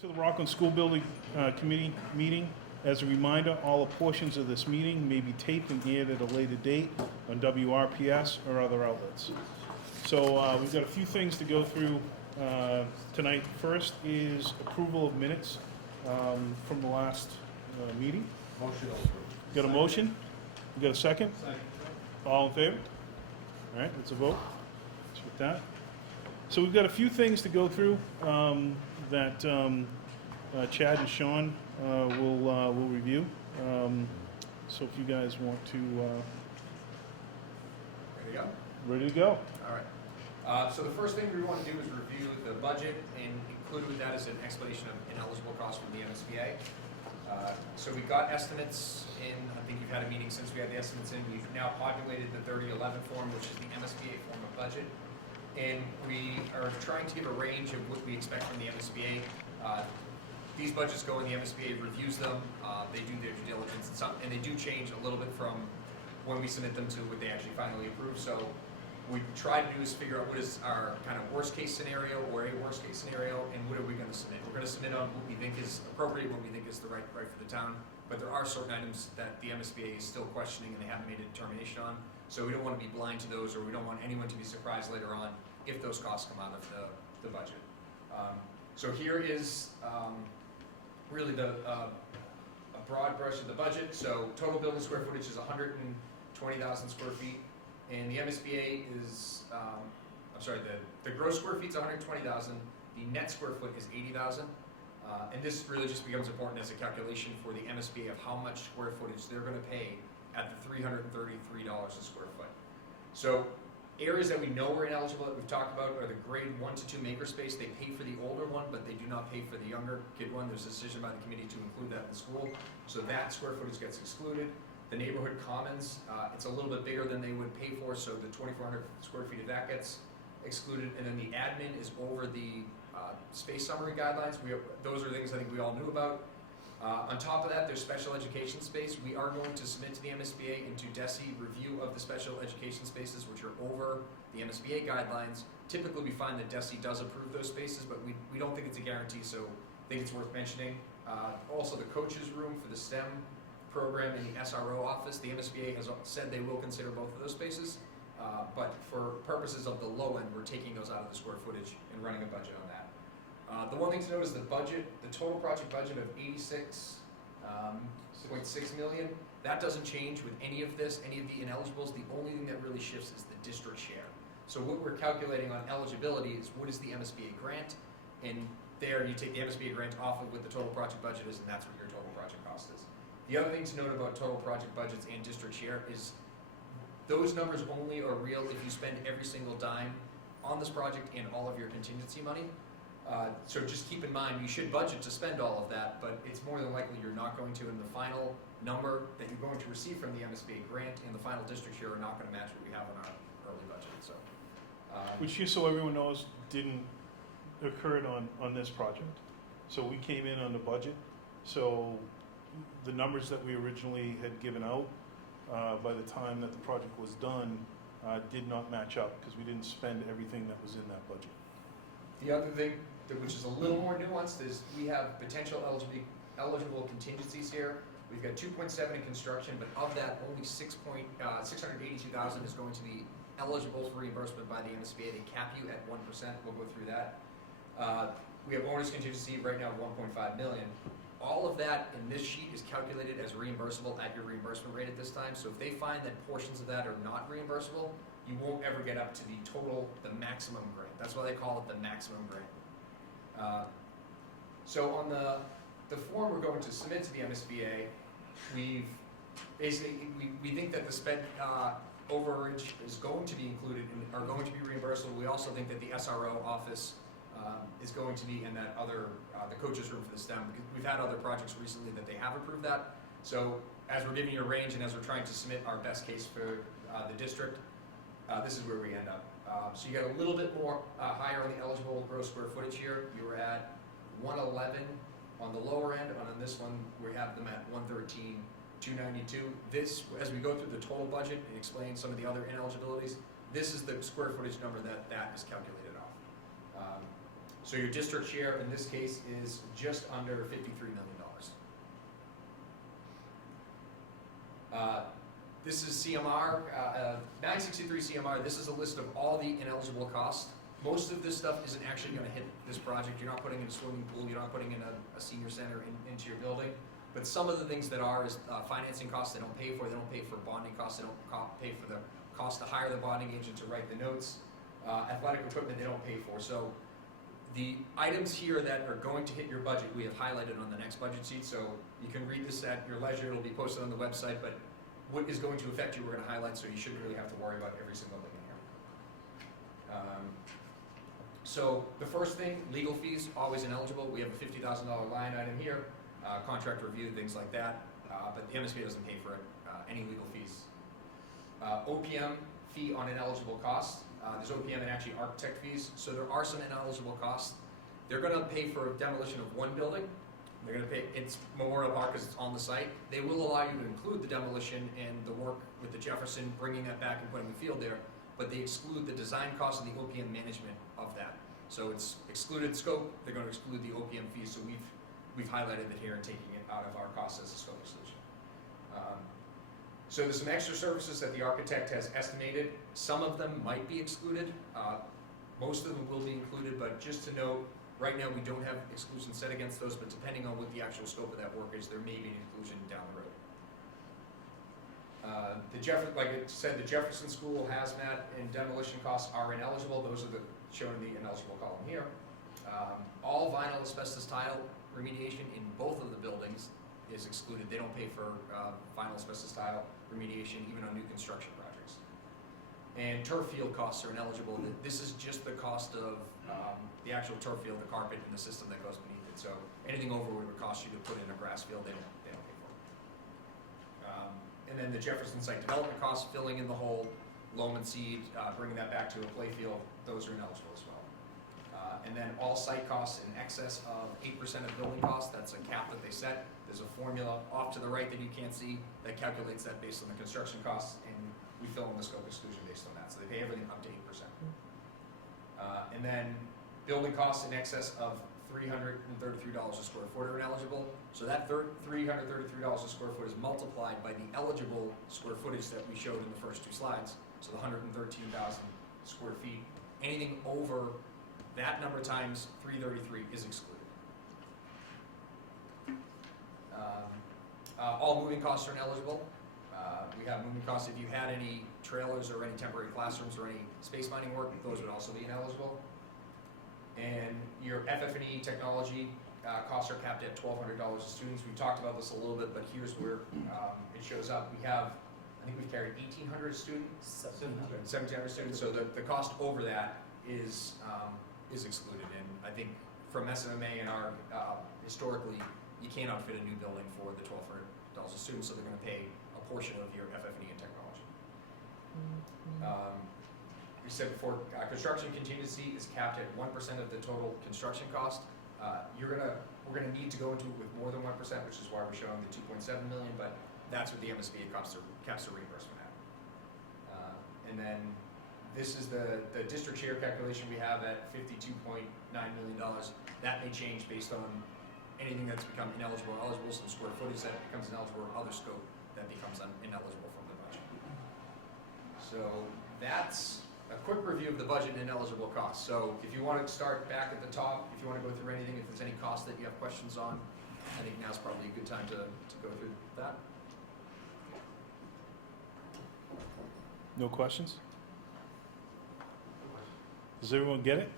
To the Rockland School Building Committee meeting. As a reminder, all portions of this meeting may be taped and aired at a later date on WRPS or other outlets. So we've got a few things to go through tonight. First is approval of minutes from the last meeting. Motion approved. Got a motion? You got a second? Second. All in favor? All right, let's vote. Let's with that. So we've got a few things to go through that Chad and Sean will review. So if you guys want to, Ready to go? ready to go. All right. So the first thing we want to do is review the budget, and included with that is an explanation of ineligible costs from the MSBA. So we got estimates in, I think you've had a meeting since we had the estimates in. We've now populated the 3011 form, which is the MSBA form of budget. And we are trying to give a range of what we expect from the MSBA. These budgets go in, the MSBA reviews them, they do their due diligence, and they do change a little bit from when we submit them to what they actually finally approve. So what we try to do is figure out what is our kind of worst case scenario or a worst case scenario, and what are we going to submit. We're going to submit on what we think is appropriate, what we think is the right for the town, but there are certain items that the MSBA is still questioning and they haven't made a determination on. So we don't want to be blind to those, or we don't want anyone to be surprised later on if those costs come out of the budget. So here is really a broad brush of the budget. So total building square footage is 120,000 square feet, and the MSBA is, the gross square feet is 120,000, the net square foot is 80,000. And this really just becomes important as a calculation for the MSBA of how much square footage they're going to pay at the $333 a square foot. So areas that we know are ineligible that we've talked about are the grade 1 to 2 makerspace. They pay for the older one, but they do not pay for the younger kid one. There's a decision by the committee to include that in the school. So that square footage gets excluded. The neighborhood commons, it's a little bit bigger than they would pay for, so the 2,400 square feet of that gets excluded. And then the admin is over the space summary guidelines. Those are things I think we all knew about. On top of that, there's special education space. We are going to submit to the MSBA and to DESE review of the special education spaces, which are over the MSBA guidelines. Typically, we find that DESE does approve those spaces, but we don't think it's a guarantee, so I think it's worth mentioning. Also, the coaches room for the STEM program in the SRO office, the MSBA has said they will consider both of those spaces, but for purposes of the low end, we're taking those out of the square footage and running a budget on that. The one thing to note is the budget, the total project budget of $86.6 million. That doesn't change with any of this, any of the ineligibles. The only thing that really shifts is the district share. So what we're calculating on eligibility is what is the MSBA grant, and there you take the MSBA grant off of what the total project budget is, and that's what your total project cost is. The other thing to note about total project budgets and district share is those numbers only are real if you spend every single dime on this project and all of your contingency money. So just keep in mind, you should budget to spend all of that, but it's more than likely you're not going to, and the final number that you're going to receive from the MSBA grant and the final district share are not going to match what we have in our early budget. So, Which, just so everyone knows, didn't occur on this project. So we came in on the budget. So the numbers that we originally had given out by the time that the project was done did not match up because we didn't spend everything that was in that budget. the other thing, which is a little more nuanced, is we have potential eligible contingencies here. We've got 2.7 in construction, but of that, only 682,000 is going to be eligible for reimbursement by the MSBA. They cap you at 1%. We'll go through that. We have owner's contingency right now of 1.5 million. All of that in this sheet is calculated as reimbursable at your reimbursement rate at this time. So if they find that portions of that are not reimbursable, you won't ever get up to the total, the maximum grant. That's why they call it the maximum grant. So on the form we're going to submit to the MSBA, we think that the sped overage is going to be included and are going to be reimbursable. We also think that the SRO office is going to be in that other, the coaches room for the STEM, because we've had other projects recently that they have approved that. So as we're giving you a range and as we're trying to submit our best case for the district, this is where we end up. So you got a little bit more higher on the eligible gross square footage here. You were at 111 on the lower end, and on this one we have them at 113, 292. This, as we go through the total budget and explain some of the other ineligibilities, this is the square footage number that is calculated off. So your district share in this case is just under $53 million. This is CMR, 963 CMR. This is a list of all the ineligible costs. Most of this stuff isn't actually going to hit this project. You're not putting in a swimming pool. You're not putting in a senior center into your building. But some of the things that are is financing costs they don't pay for. They don't pay for bonding costs. They don't pay for the cost to hire the bonding agent to write the notes. Athletic equipment they don't pay for. So the items here that are going to hit your budget, we have highlighted on the next budget sheet. So you can read this at your leisure. It'll be posted on the website. But what is going to affect you, we're going to highlight, so you shouldn't really have to worry about every single thing in here. So the first thing, legal fees, always ineligible. We have a $50,000 line item here, contract review, things like that. But the MSBA doesn't pay for it, any legal fees. OPM fee on ineligible costs. There's OPM and actually architect fees. So there are some ineligible costs. They're going to pay for demolition of one building. They're going to pay, it's Memorial Park because it's on the site. They will allow you to include the demolition and the work with the Jefferson, bringing that back and putting the field there, but they exclude the design costs and the OPM management of that. So it's excluded scope, they're going to exclude the OPM fees, so we've highlighted it here and taking it out of our costs as a scope exclusion. So there's some extra services that the architect has estimated. Some of them might be excluded. Most of them will be included, but just to note, right now, we don't have exclusions set against those, but depending on what the actual scope of that work is, there may be an inclusion down the road. Like it said, the Jefferson School hazmat and demolition costs are ineligible. Those are shown in the ineligible column here. All vinyl asbestos tile remediation in both of the buildings is excluded. They don't pay for vinyl asbestos tile remediation, even on new construction projects. And turf field costs are ineligible. This is just the cost of the actual turf field, the carpet, and the system that goes beneath it. So anything over what it would cost you to put in a grass field, they don't pay for. And then the Jefferson site development costs, filling in the hole, loam and seed, bringing that back to a play field, those are ineligible as well. And then all site costs in excess of 8% of building costs, that's a cap that they set. There's a formula off to the right that you can't see that calculates that based on the construction costs, and we fill in the scope exclusion based on that. So they pay everything up to 8%. And then building costs in excess of $333 a square foot are ineligible. So that $333 a square foot is multiplied by the eligible square footage that we showed in the first two slides. So the 113,000 square feet. Anything over that number times 333 is excluded. All moving costs are ineligible. We have moving costs. If you had any trailers or any temporary classrooms or any space mining work, those would also be ineligible. And your FF&E technology costs are capped at $1,200 a student. We've talked about this a little bit, but here's where it shows up. We have, I think we've carried 1,800 students? 1,700 students. So the cost over that is excluded. And I think from SMA and our, historically, you can't outfit a new building for the $1,200 a student, so they're going to pay a portion of your FF&E and technology. We said before, construction contingency is capped at 1% of the total construction cost. We're gonna need to go into it with more than 1%, which is why we're showing the 2.7 million, but that's what the MSBA caps the reimbursement at. And then this is the district share calculation we have at $52.9 million. That may change based on anything that's become ineligible or eligible, some square footage that becomes ineligible, or other scope that becomes ineligible from the budget. So that's a quick review of the budget and ineligible costs. So if you want to start back at the top, if you want to go through anything, if there's any costs that you have questions on, I think now's probably a good time to go through that. No questions? Does everyone get it?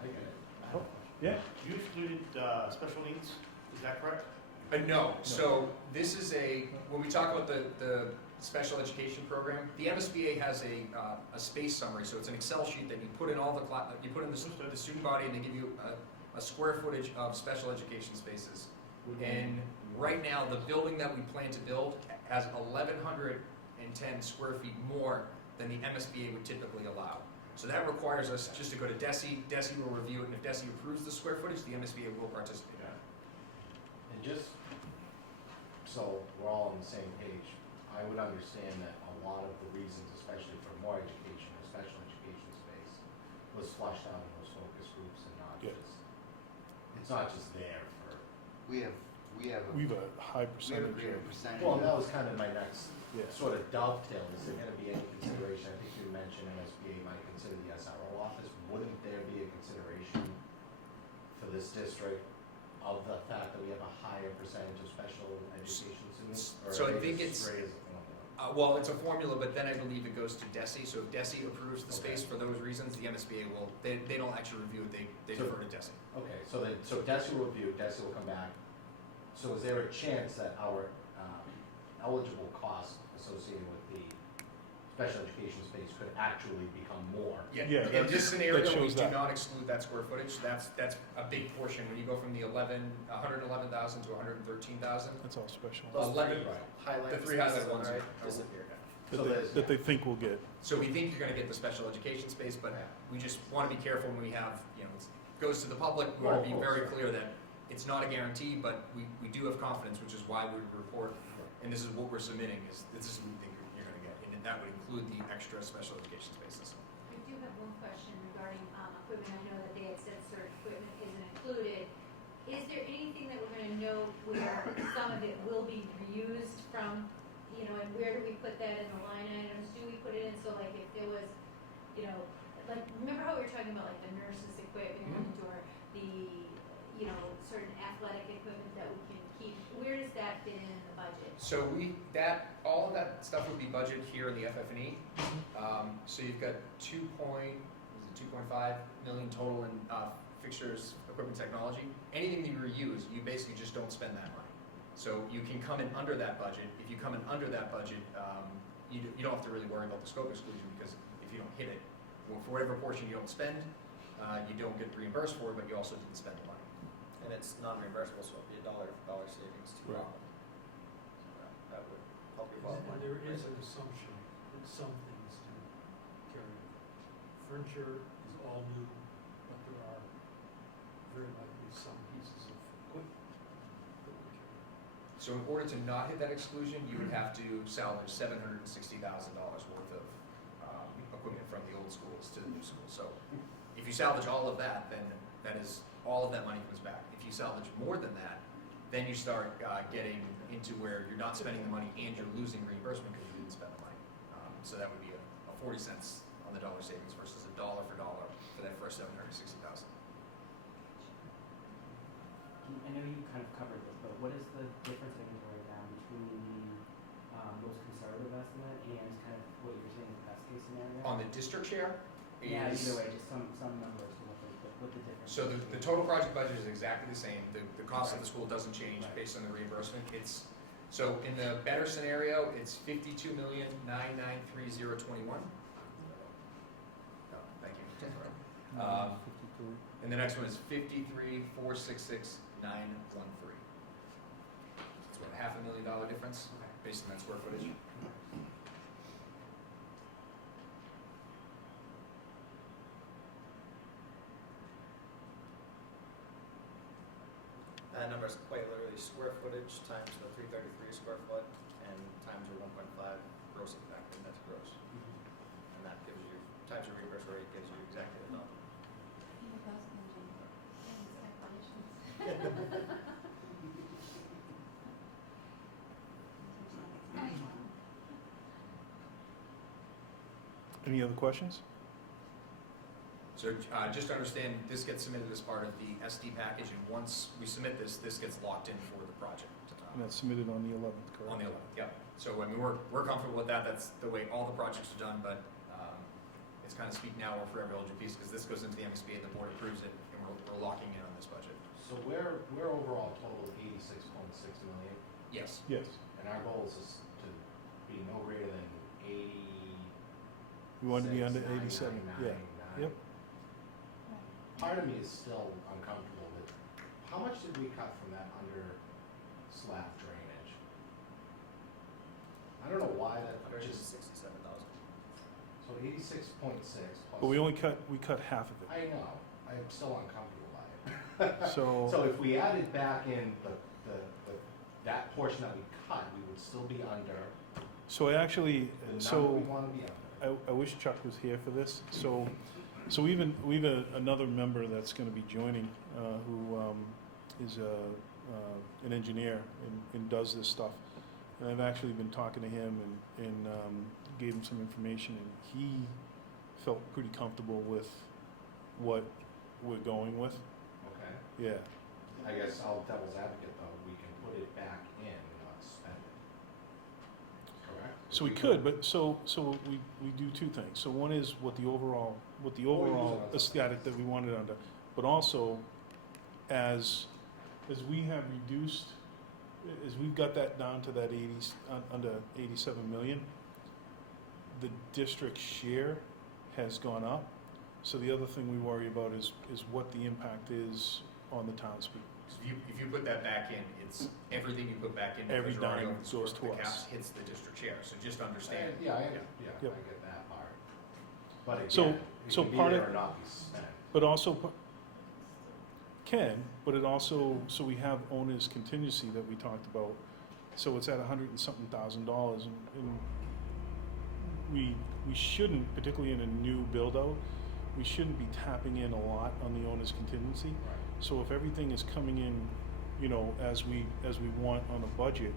I get it. I have a question. Yeah. You excluded special needs, is that correct? No. So this is when we talk about the special education program, the MSBA has a space summary. So it's an Excel sheet that you put in you put in the student body, and they give you a square footage of special education spaces. And right now, the building that we plan to build has 1,110 square feet more than the MSBA would typically allow. So that requires us just to go to DESI. DESI will review it, and if DESI approves the square footage, the MSBA will participate. And just so we're all on the same page, I would understand that a lot of the reasons, especially for more education or special education space, was flushed out in those focus groups and not Yeah. just, it's not just there for, We have We have a high a percentage greater of, percentage. well, that was kind of my next yeah. sort of dovetail, is there gonna be any consideration, I think you mentioned MSBA might consider the SRO office, wouldn't there be a consideration for this district of the fact that we have a higher percentage of special education students? Or So I are they think just it's- straight as a formula? Well, it's a formula, but then I believe it goes to DESI, so if DESI approves the space Okay. for those reasons, the MSBA will, they don't actually review it, they So- defer to DESI. Okay, so then, so DESI will review, DESI will come back. So is there a chance that our eligible costs associated with the special education space could actually become more? Yeah, In that's- this scenario, that we shows do that. not exclude that square footage, that's a big portion, when you go from the 111,000 to 113,000. That's all special. Those 11 Right. The three highlighted ones are disappear. So there's- That they think we'll get. So we think you're gonna get the special education space, but we just wanna be careful when we have, it goes to the public, we wanna Right, be of course, very yeah. clear that it's not a guarantee, but we do have confidence, which is why we report, and this is what we're submitting, is this is what we think you're gonna get, and that would include the extra special education spaces. I do have one question regarding equipment. I know that they had said certain equipment isn't included. Is there anything that we're gonna know where some of it will be reused from, and where do we put that in the line items? Do we put it in, so like if there was, like, remember how we were talking about like the nurses' equipment or the, certain athletic equipment that we can keep? Where does that fit in the budget? So all of that stuff would be budgeted here in the FF&E. So you've got 2.5 million total in fixtures, equipment, technology. Anything that you reuse, you basically just don't spend that money. So you can come in under that budget. If you come in under that budget, you don't have to really worry about the scope exclusion, because if you don't hit it, well, for whatever portion you don't spend, you don't get reimbursed for it, but you also didn't spend the money. And it's non-reimbursable, so it'll be a dollar for dollar savings to Right. all. That would help your bottom line. And there is an assumption that some things do carry over. Furniture is all new, but there are very likely some pieces of equipment that will carry over. So in order to not hit that exclusion, you would have to salvage $760,000 worth of equipment from the old schools to the new schools. So if you salvage all of that, then that is, all of that money comes back. If you salvage more than that, then you start getting into where you're not spending the money and you're losing reimbursement because you didn't spend the money. So that would be a 40 cents on the dollar savings versus a dollar for that first $760,000. I know you kind of covered this, but what is the difference in inventory down between the most conservative estimate and kind of what you're saying the best case scenario? On the district share Yeah, is... either way, just some numbers and what the difference So is. the total project budget is exactly the same. The cost of the school doesn't change based on the reimbursement. So in the better scenario, it's $52,993,021. Oh, thank you. And the next one is $53,466,913. It's what, $500,000 difference based on that square footage. That number is quite literally square footage times the 333 square foot and times your 1.5 gross impact, and that's gross. And that gives you, times your reimbursed rate gives you exactly the number. Any other questions? So just to understand, this gets submitted as part of the SD package, and once we submit this, this gets locked in for the project. And that's submitted on the 11th, correct? On the 11th, yeah. So, I mean, we're comfortable with that. That's the way all the projects are done, but it's kind of speak now or forever hold your peace, because this goes into the MSBA, the board approves it, and we're locking in on this budget. So we're overall total 86.6 million, Yes. Yes. and our goal is to be no greater than 80. We want to be under 87, yeah. Yep. Part of me is still uncomfortable with, how much did we cut from that under slab drainage? I don't know why that, Versus just, 67,000. so 86.6 plus. But we cut half of it. I know, I'm still uncomfortable by it. So, So if we added back in that portion that we cut, we would still be under so I actually, the number so we want to be under. I wish Chuck was here for this. So So we've another member that's gonna be joining, who is an engineer and does this stuff. And I've actually been talking to him and gave him some information, and he felt pretty comfortable with what we're going with. Okay. Yeah, I guess I'll devil's advocate though, we can put it back in and not spend it. Correct? so we could, but so we do two things. So one is what the overall aesthetic that we wanted under, but also as we have reduced, as we've got that down to that under 87 million, the district share has gone up. So the other thing we worry about is what the impact is on the townspeople. If you put that back in, it's everything you put back in. Every because you're already dime over the goes score, to the us. caps hits the district share, so just understand. Yeah, I Yep. get that part. But So- again, it so can be part there of- or not be spent. But also, but it also, so we have owner's contingency that we talked about, so it's at $100 and something thousand, and we shouldn't, particularly in a new build-out, we shouldn't be tapping in a lot on the owner's contingency. Right. So if everything is coming in, as we want on a budget,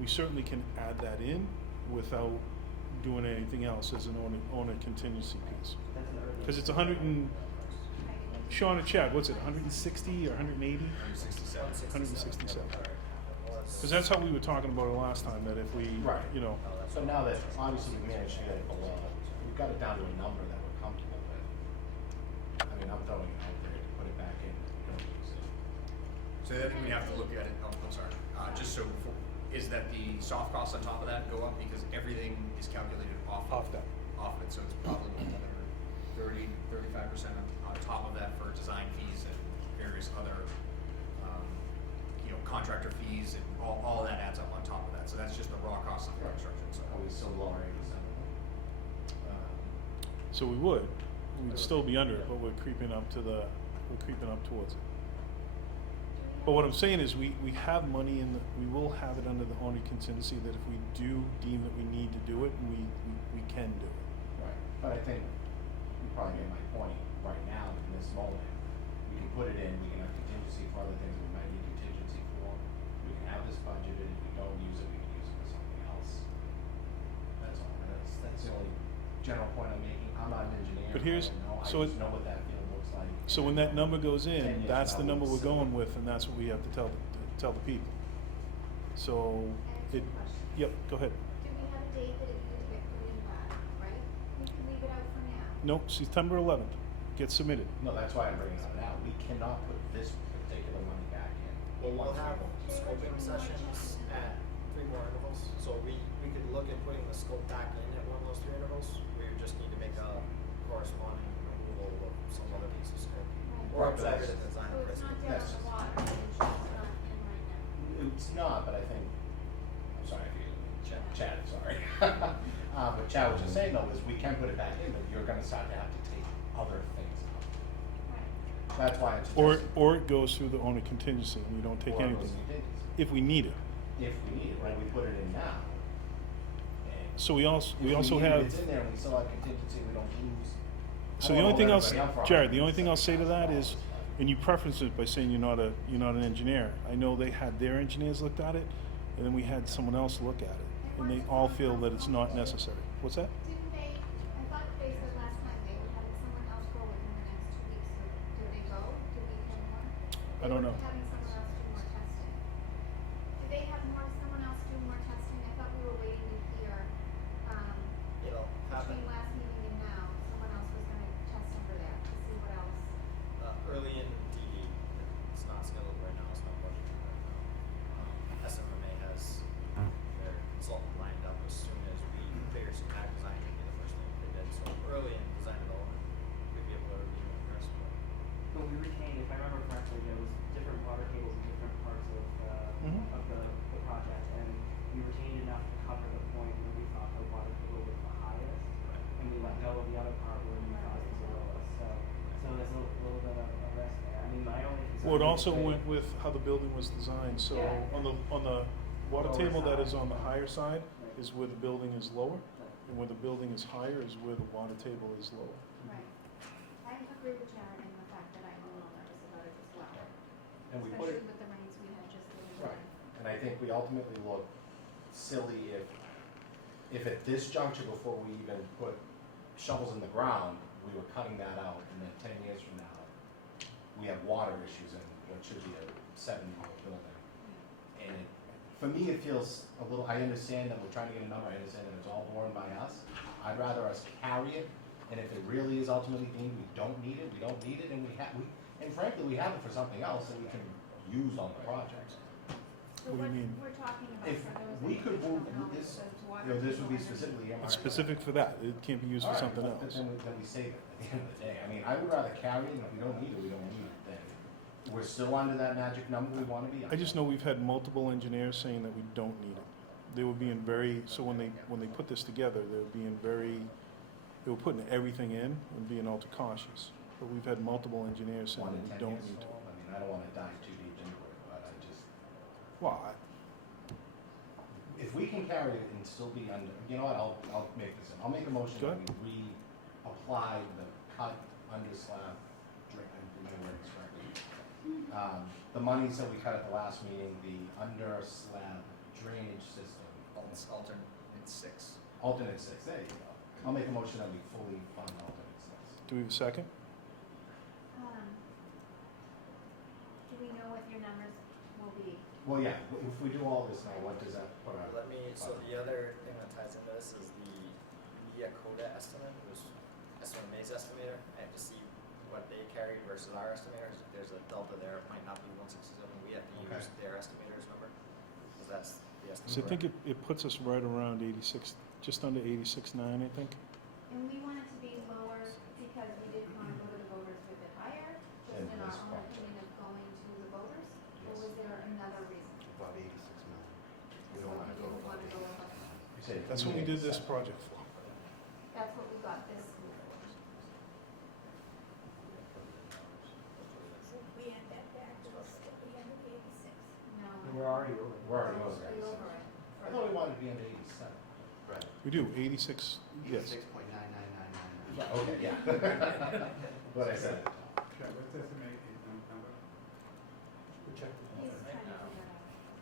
we certainly can add that in without doing anything else as an owner contingency piece. That's an early. Because it's 100 and, Sean and Chad, what's it, 160 or 180? 167. 167. It was. Because that's how we were talking about it last time, that if we, Right. Oh, that's So now that obviously we managed to get it below, we've got it down to a number that we're comfortable with. I mean, I'm throwing it out there to put it back in, we don't use it. So the other thing we have to look at it, I'm sorry, just so, is that the soft costs on top of that go up because everything is calculated off that. off it, so it's probably another 35% on top of that for design fees and various other, contractor fees and all of that adds up on top of that. So that's just the raw cost of the construction. So Are we still lower 87? So we'd still be under it, but we're creeping up towards it. But what I'm saying is we have money we will have it under the owner contingency that if we do deem that we need to do it, we can do it. Right, but I think you probably made my point right now in this moment. We can put it in, we can have contingency for other things we might need contingency for. We can have this budgeted, if we don't use it, we can use it for something else. That's all, that's the only general point I'm making. I'm not an engineer, But here's- I don't know, I so just it- know what that field looks like. So when that number goes 10 in, years that's the from now, number we're we'll going with, and that's what we have to tell the people. So, I have two questions. yep, go ahead. Do we have a date that it needs to get put in by, right? We can leave it out for now. Nope, September 11th, get submitted. No, that's why I'm bringing it up now. We cannot put this particular money back in. Well, we'll have scoping sessions at 3 more intervals, so we could look at putting the scope back in at one of those 3 intervals. We would just need to make a corresponding removal of some other piece of scope. Or Right, but absorb it that's- in the design So it's price. not down on the water, it's just not in right now. It's not, but I think, I'm sorry if you, Chad, sorry. But Chad was just saying though, is we can put it back in, but you're gonna start to have to take other things out. Right. That's why it's Or suggesting. it goes through the owner contingency, and we don't take or it anything, goes contingency. if we need it. If we need it, right, we put it in now. And So we also if also need it, have, It's in there and we still have contingency, we don't lose. so I the don't only know thing where else, everybody else from. Jared, the only thing I'll say to that is, and you preference it by saying you're not an engineer. I know they had their engineers looked at it, and then we had someone else look at it, and they all feel that it's not necessary. What's that? Didn't they, I thought they said last time they were having someone else go within the next 2 weeks, so did they go? Did we hear more? I don't know. They were having someone else do more testing. Did they have someone else do more testing? I thought we were waiting to hear, It'll happen between last meeting and now, someone else was gonna test over there to see what else. early in DD. It's not scheduled right now, it's not budgeted right now. SMMA has their consultant lined up as soon as we figure some CAD design would be the first thing they did. So early in design development, we'd be able to review and progress. But we retained, if I remember correctly, there was different water tables in different parts of Mhm. of the project, and we retained enough to cover the point where we thought the water table was the highest, and we let go of the other part where we thought it was the lowest. So there's a little bit of a risk there. I mean, my only concern. Well, it is also that- went with how the building was designed, so Yeah. on the water Lower table that side. is on the higher side Right. is where the building is lower, Right. and where the building is higher is where the water table is lower. Right. I agree with Jared in the fact that I'm a little nervous about it as well, And we put it, especially with the rains we had just the other right, day. and I think we ultimately look silly if at this juncture, before we even put shovels in the ground, we were cutting that out, and then 10 years from now, we have water issues in what should be a 70-year-old building. And for me, it feels a little, I understand that we're trying to get a number, I understand that it's all borne by us. I'd rather us carry it, and if it really is ultimately deemed we don't need it, and and frankly, we have it for something else that we can use on the project. So What do you mean? we're talking about If for those. we could move this, this would be specifically earmarked. It's specific for that, it can't be used for All right, something but else. then we save it at the end of the day. I mean, I would rather carry it, and if we don't need it, we don't need it, then we're still under that magic number we wanna be. I just know we've had multiple engineers saying that we don't need it. They were being very, so when they put this together, they were being very, they were putting everything in and being ultra cautious. But we've had multiple engineers saying 1 that in we 10 don't years need to. old. I mean, I don't wanna dive too deep into it, but I just, Well, if we can carry it and still be under, you know what, I'll make this, I'll make a motion Go that we reapply the cut under slab, drain, I didn't know where it's correctly. The monies that we cut at the last meeting, the under slab drainage system, It's alternate 6. alternate 6, there you go. I'll make a motion that we fully fund alternate 6. do we have a second? Do we know what your numbers will be? Well, yeah, if we do all this now, what does that put our? So the other thing that ties into this is the Mia Coda estimate, who's estimate May's estimator. I have to see what they carried versus our estimators. If there's a delta there, it might not be 167, we have to Okay. use their estimator's number, because that's the estimate. So I think it puts us right around 86, just under 86.9, I think. And we want it to be lower because we didn't want to go to the voters with it higher, just And in our this own project. opinion of going to the voters? Or Yes. was there another reason? About 86 million. We So don't wanna we go didn't want to go above above that. You said That's what we did this 87. project for. That's what we got this school for. We had that back to us at the end of '86. No. We're already over. We're already over Way that. over it. I thought we wanted to be under 87. Right. We do, 86, yes. 6.99999. Yeah, okay, yeah. What I said. What's the estimated number? He's trying to figure it out.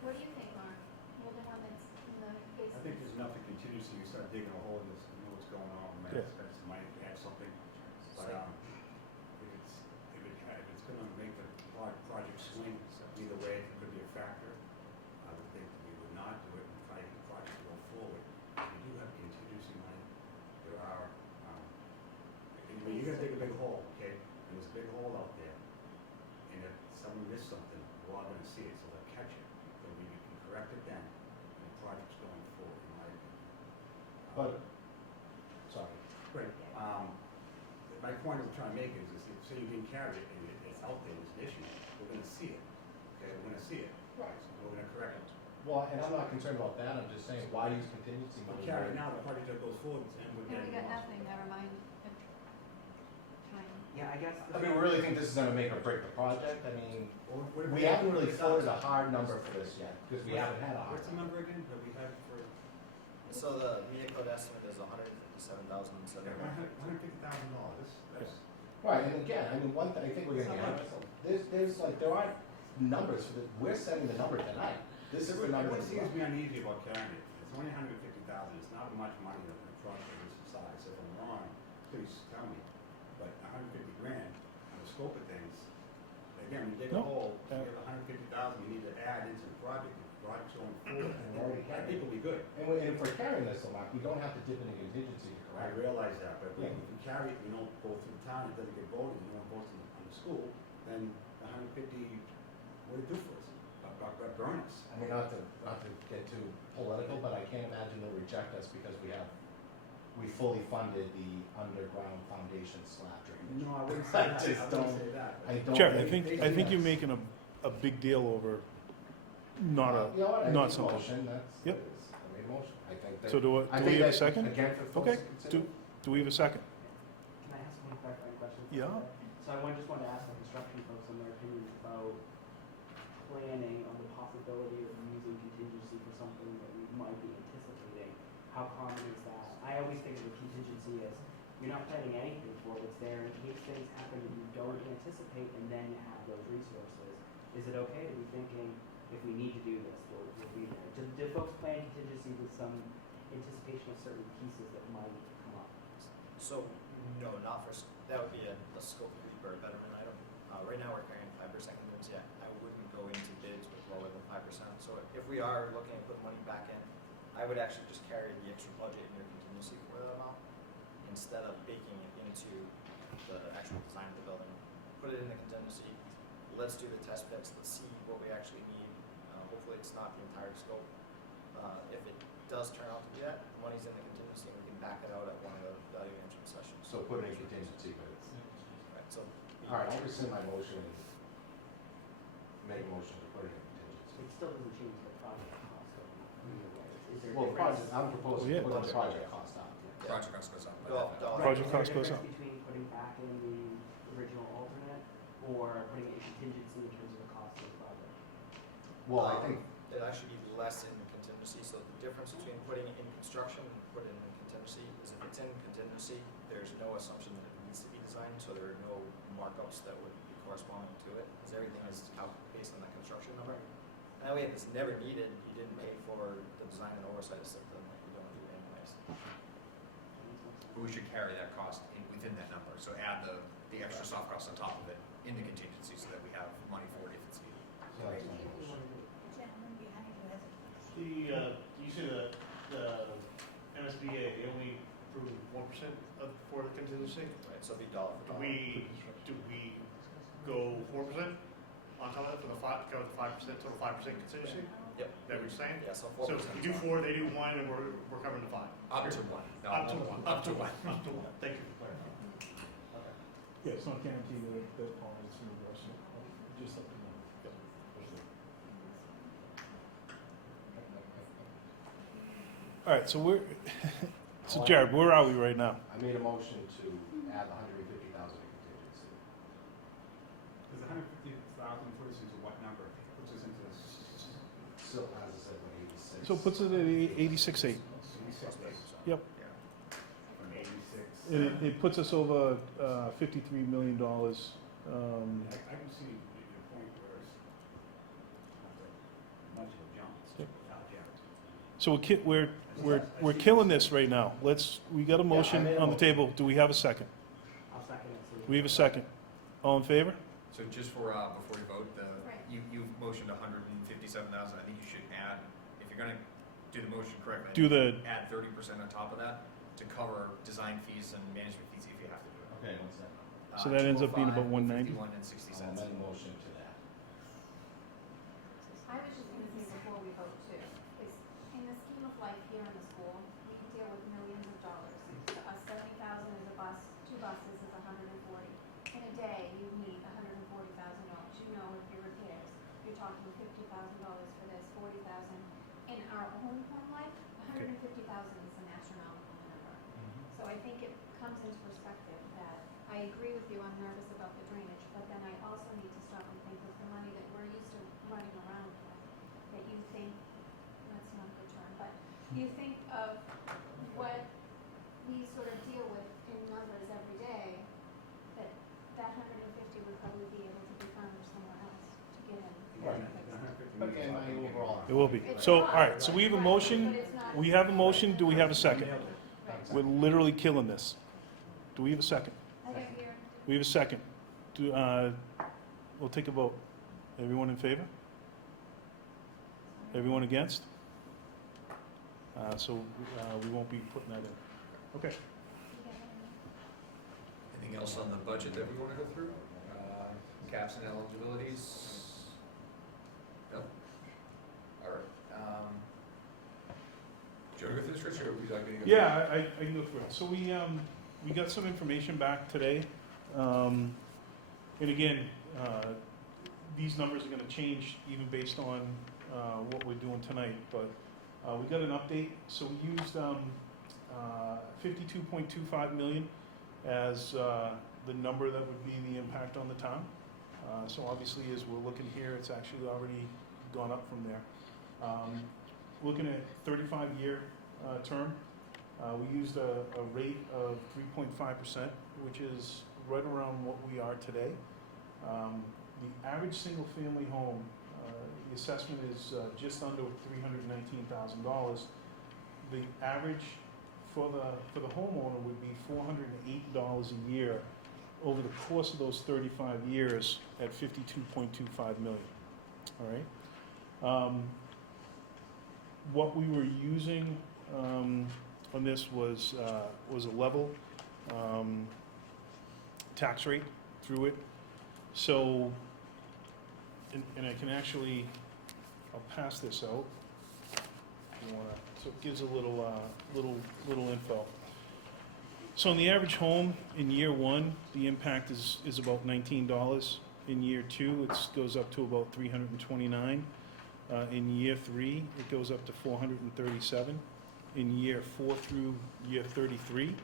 What do you think, Mark? You're the one that's in the base. I think there's enough to contingency, you start digging a hole in this, you know what's going on, man, Yeah. spend some money to add something. But, if it's gonna make the project swing either way, it could be a factor. I would think that we would not do it and try to get the project to go forward. We do have contingency money. There are, when you're gonna dig a big hole, okay, and there's a big hole out there, and if someone missed something, we're all gonna see it, so they'll catch it. Then we can correct it then, and the project's going forward, in my opinion. But, sorry. Right, my point I'm trying to make is if, say you didn't carry it and it's out there, there's an issue, we're gonna see it, okay, we're gonna see it. Right. So we're gonna correct it. Well, and I'm not concerned about that, I'm just saying, why use contingency We'll money? carry it now, the project that goes forward, and we're No, getting. we got nothing, never mind. Fine. Yeah, I guess. I mean, we really think this is gonna make or break the project, I mean, What- we haven't really floated a hard number for this yet, because we haven't had a hard What's the number. number again, that we had for, So the Mia Coda estimate is $157,700. that's, Right, and again, I mean, one thing, I think we're gonna get, there's like, there aren't numbers for the, we're setting the number tonight. This is the number. What that's seems left. me uneasy about carrying it, it's only 150,000, it's not much money in a project of this size, so if I'm wrong, please tell me. But 150 grand, on the scope of things, again, we dig a No, hole, you have 150,000 you need to add into the project's going forward. And we're already I carrying. think we'll be good. And if we're carrying this a lot, we don't have to dip into contingency to I correct. realize that, but Yeah. if we carry it, we don't go through the town, it doesn't get voted, no one votes on the school, then the 150, what do it do for us? Burn us. I mean, not to get too political, but I can't imagine they'll reject us because we fully funded the underground foundation slab drainage. No, I wouldn't say that, I just wouldn't don't- say that. I don't. Jared, I think- think you're making a big deal over not You know what, I not made a something. motion, that's, Yep. I made a motion, I think that. So do I we think have a that, second? Again, for folks Okay, to consider. do we have a second? Can I ask one clarifying question? Yeah. So just wanted to ask the construction folks on their opinions about planning on the possibility of using contingency for something that we might be anticipating. How common is that? I always think of a contingency as you're not planning anything for it, it's there in case things happen that you don't anticipate, and then you have those resources. Is it okay to be thinking, if we need to do this, we'll be there? Did folks plan contingency with some anticipation of certain pieces that might come up? So, no, not for, that would be a scope creep or a betterment item. Right now, we're carrying 5% contingency. I wouldn't go into bids with lower than 5%. So if we are looking at putting money back in, I would actually just carry the extra budget in your contingency for that amount, instead of baking it into the actual design of the building. Put it in the contingency, let's do the test pits, let's see what we actually need. Hopefully it's not the entire scope. If it does turn out to be that, money's in the contingency and we can back it out at one of the value management sessions. So put it in contingency, but it's, Right, so. all right, I'll rescind my motion and make a motion to put it in contingency. It still doesn't change the project cost of either way. Is there a Well, the difference? project, I'm proposing Yeah. to put the project cost down. Project cost goes up. Dollar. Project Is there a cost goes up. difference between putting back in the original alternate or putting it in contingency in terms of the cost of the project? Well, I think, It'd actually be less in contingency, so the difference between putting it in construction and putting it in contingency is if it's in contingency, there's no assumption that it needs to be designed, so there are no markups that would be corresponding to it, because everything is based on the construction number. And that way, if it's never needed, you didn't pay for the design and oversight of something that you don't do anyways. But we should carry that cost within that number, so add the extra soft costs on top of it in the contingency so that we have money for it if it's needed. so that's my motion. The gentleman behind you has a You say the MSBA, they only approved 1% for the contingency? Right, so it'd be dollar for dollar. Do we go 4% on top of that for the cover the 5%, total 5% contingency? Yep. Is that what you're saying? Yeah, so So 4%. you do 4, they do 1, and we're covering the 5. Up to one. No, Up to 1. Up to one. Up to 1. Thank you for clarifying. Okay. Yeah, it's not guaranteed that all is reimbursed, just let them know. All right, so so Jared, where are we right now? I made a motion to add the $150,000 in contingency. Does $150,000 put us into what number? Puts us into Still, as I said, what, 86? So it puts it at 86.8. 86, Yep. from 86. And it puts us over $53 million. I can see your point where it's not much of a jump, it's Yep. without Jared. So we're killing this right now. We got a motion made a on the motion. table. Do we have a second? I'll second it. So We have a second. All in favor? So just for, before you vote, Right. you've motioned 157,000, I think you should add, if you're gonna do the motion correctly. Do the, Add 30% on top of that to cover design fees and management fees if you have to do it. Okay, one second. So that ends up being about 205, 190? 51 and 60 I'll cents. amend the motion to that. I was just gonna say before we vote too, is in the scheme of life here in the school, we deal with millions of dollars. A 70,000 is a bus, 2 buses is 140. In a day, you need $140,000. You know, if your repairs, you're talking $50,000 for this, 40,000. In our own home life, 150,000 is an astronomical number. So I think it comes into perspective that I agree with you, I'm nervous about the drainage, but then I also need to stop and think of the money that we're used to running around with, that you think, that's not a good term, but you think of what we sort of deal with in numbers every day, that 150 would probably be able to be found somewhere else to get in. But again, my overall. it will be. So, all right, so we have a motion. We have a motion. Do we have a second? We're literally killing this. Do we have a second? I have here, We have a second. We'll take a vote. Everyone in favor? Everyone against? So we won't be putting that in. Okay. Anything else on the budget that we want to go through? Caps and eligibilities? No? All right. Do you want to go through this, Rich, or would you like me to go through it? Yeah, I can go through it. So we got some information back today. And again, these numbers are gonna change even based on what we're doing tonight, but we got an update. So we used 52.25 million as the number that would be the impact on the town. So obviously, as we're looking here, it's actually already gone up from there. Looking at 35-year term, We used a rate of 3.5%, which is right around what we are today. The average single-family home, the assessment is just under $319,000. The average for the homeowner would be $408 a year over the course of those 35 years at 52.25 million. All right. What we were using on this was a level tax rate through it. So, and I can actually, I'll pass this out if you wanna, so it gives a little info. So in the average home, in year one, the impact is about $19. In year two, it goes up to about $329. In year three, it goes up to $437. In year 4 through year 33,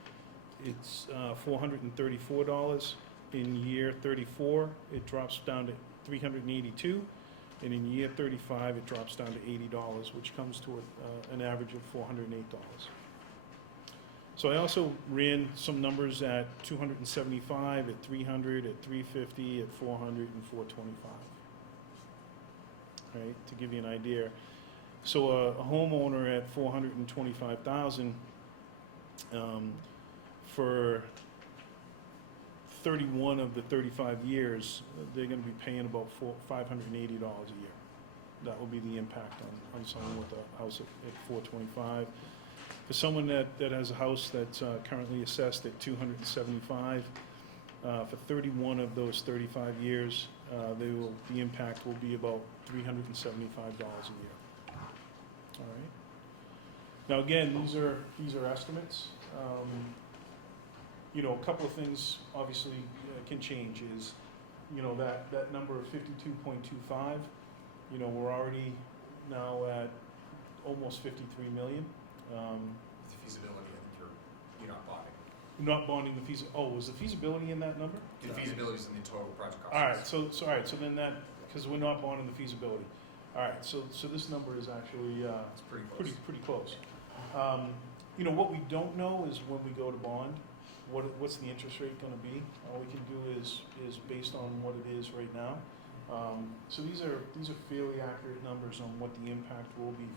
it's $434. In year 34, it drops down to $382. And in year 35, it drops down to $80, which comes to an average of $408. So I also ran some numbers at 275, at 300, at 350, at 400, and 425. Right, to give you an idea. So a homeowner at 425,000 for 31 of the 35 years, they're going to be paying about $580 a year. That will be the impact on someone with a house at 425. For someone that has a house that's currently assessed at 275, for 31 of those 35 years, the impact will be about $375 a year. All right. Now again, these are estimates. You know, a couple of things obviously can change. Is, you know, that number of 52.25. You know, we're already now at almost 53 million. The feasibility, I think you're not bonding. Not bonding the was the feasibility in that number? The feasibility is in the total project cost. All right, so then that, because we're not bonding the feasibility. All right, so this number is actually It's pretty close. close. You know, what we don't know is when we go to bond, what's the interest rate gonna be? All we can do is based on what it is right now. So these are fairly accurate numbers on what the impact will be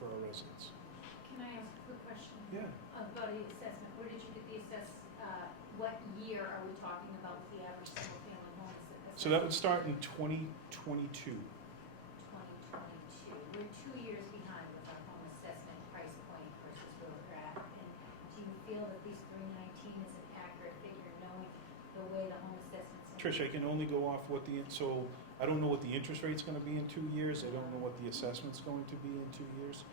for our residents. Can I ask a quick question? Yeah. About the assessment, where did you get the what year are we talking about with the average single-family home assessment? So that would start in 2022. 2022. We're 2 years behind with our home assessment price point versus where we're at. And do you feel that these 319 is an accurate figure, knowing the way the home assessments? Trish, I can only go off so I don't know what the interest rate's gonna be in 2 years. I don't know what the assessment's going to be in 2 years.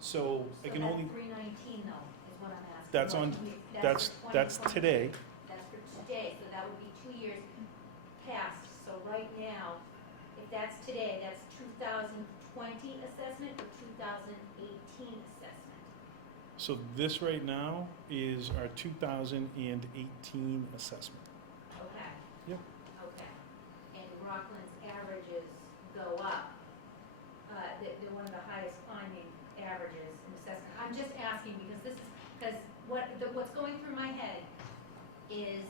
So I can only. So that 319 though is what I'm asking. That's on. for That's 2022. today. That's for today, so that would be 2 years past. So right now, if that's today, that's 2020 assessment or 2018 assessment? So this right now is our 2018 assessment. Okay. Yep. Okay. And Rockland's averages go up. They're one of the highest climbing averages in assessment. I'm just asking because what's going through my head is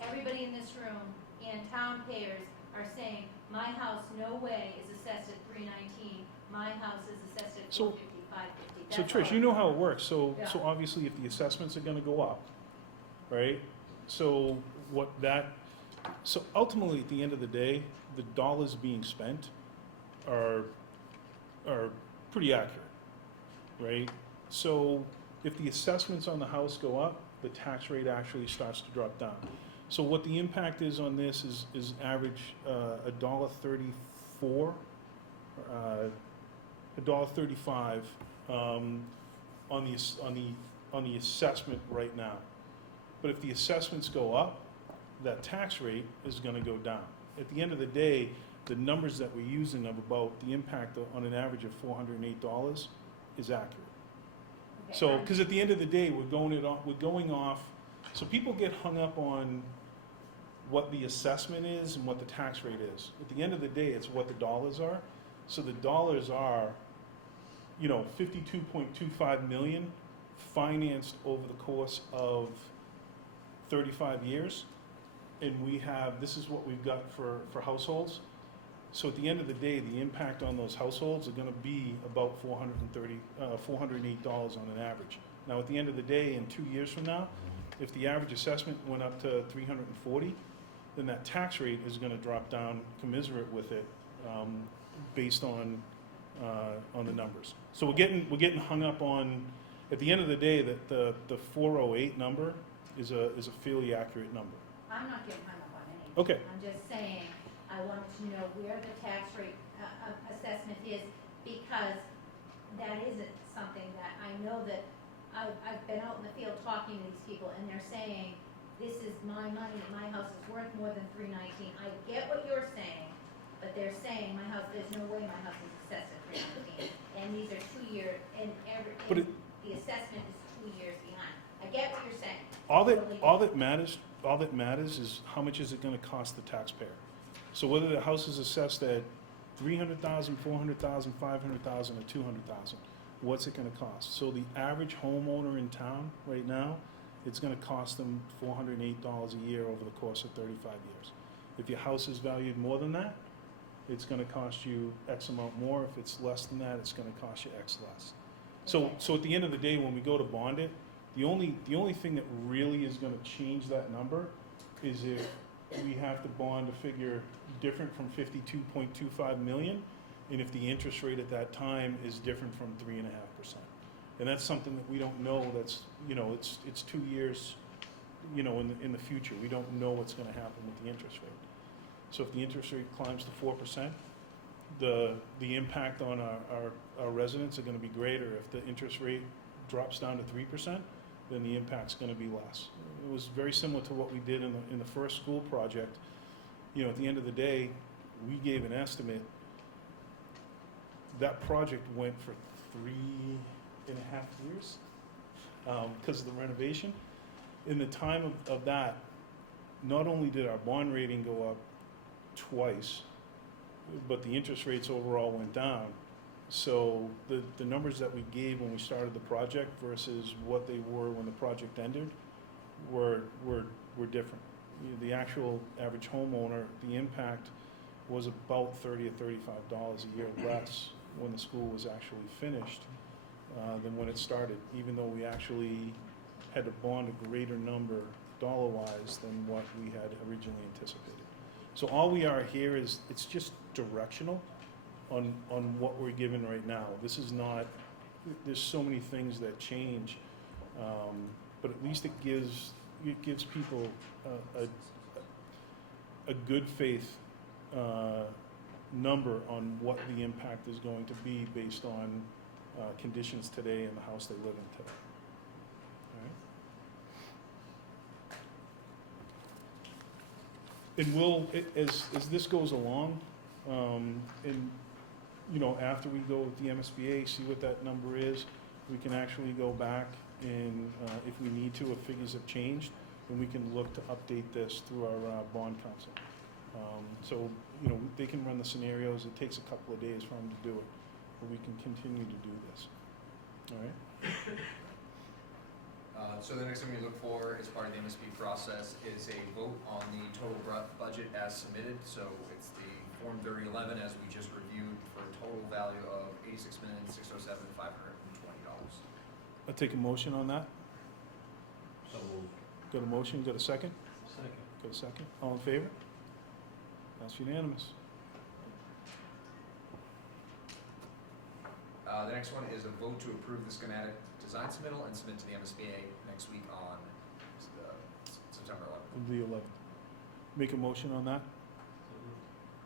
everybody in this room and town payers are saying, my house no way is assessed at 319, my house is assessed at 450, 550. So That's Trish, all. you know how it works. So Yeah. so obviously if the assessments are gonna go up, right? So so ultimately at the end of the day, the dollars being spent are pretty accurate, right? So if the assessments on the house go up, the tax rate actually starts to drop down. So what the impact is on this is average $1.34, $1.35 on the assessment right now. But if the assessments go up, that tax rate is going to go down. At the end of the day, the numbers that we're using of about the impact on an average of $408 is accurate. Okay, So, because at the end of the day, we're going off. So people get hung up on what the assessment is and what the tax rate is. At the end of the day, it's what the dollars are. So the dollars are, 52.25 million financed over the course of 35 years. And we have, this is what we've got for households. So at the end of the day, the impact on those households are gonna be about $408 on an average. Now, at the end of the day, in 2 years from now, if the average assessment went up to 340, then that tax rate is gonna drop down commensurate with it, based on the numbers. So we're getting hung up on, at the end of the day, that the 408 number is a fairly accurate number. I'm not getting hung up on anything. Okay. I'm just saying, I wanted to know where the tax rate assessment is, because that isn't something that, I know that, I've been out in the field talking to these people, and they're saying, this is my money, my house is worth more than $319. I get what you're saying, but they're saying, my house, there's no way my house is assessed at $319. And these are 2 year, and But the assessment is 2 years behind. I get what you're saying. All Totally. that matters is how much is it gonna cost the taxpayer. So whether the house is assessed at 300,000, 400,000, 500,000, or 200,000, what's it gonna cost? So the average homeowner in town right now, it's gonna cost them $408 a year over the course of 35 years. If your house is valued more than that, it's gonna cost you X amount more. If it's less than that, it's gonna cost you X less. So at the end of the day, when we go to bond it, the only thing that really is gonna change that number is if we have to bond a figure different from 52.25 million, and if the interest rate at that time is different from 3.5%. And that's something that we don't know. That's, it's 2 years, in the future. We don't know what's gonna happen with the interest rate. So if the interest rate climbs to 4%, the impact on our residents are gonna be greater. If the interest rate drops down to 3%, then the impact's gonna be less. It was very similar to what we did in the first school project. At the end of the day, we gave an estimate. That project went for 3.5 years, because of the renovation. In the time of that, not only did our bond rating go up twice, but the interest rates overall went down. So the numbers that we gave when we started the project versus what they were when the project ended were different. The actual average homeowner, the impact was about $30 or $35 a year less when the school was actually finished than when it started, even though we actually had to bond a greater number dollar-wise than what we had originally anticipated. So all we are here is, it's just directional on what we're given right now. This is not, there's so many things that change, but at least it gives people a good faith number on what the impact is going to be based on conditions today in the house they live in today. All right? And we'll, as this goes along, and after we go with the MSBA, see what that number is, we can actually go back and, if we need to, if figures have changed, then we can look to update this through our bond council. So, they can run the scenarios. It takes a couple of days for them to do it, but we can continue to do this. All right? So the next thing we look for as part of the MSB process is a vote on the total budget as submitted. So it's the Form 3011 as we just reviewed for a total value of $86,607,520. I'll take a motion on that. So we'll Got a motion, got a second? Second. Got a second? All in favor? That's unanimous. The next one is a vote to approve the schematic design submittal and submit to the MSBA next week on September 11th. The 11th. Make a motion on that?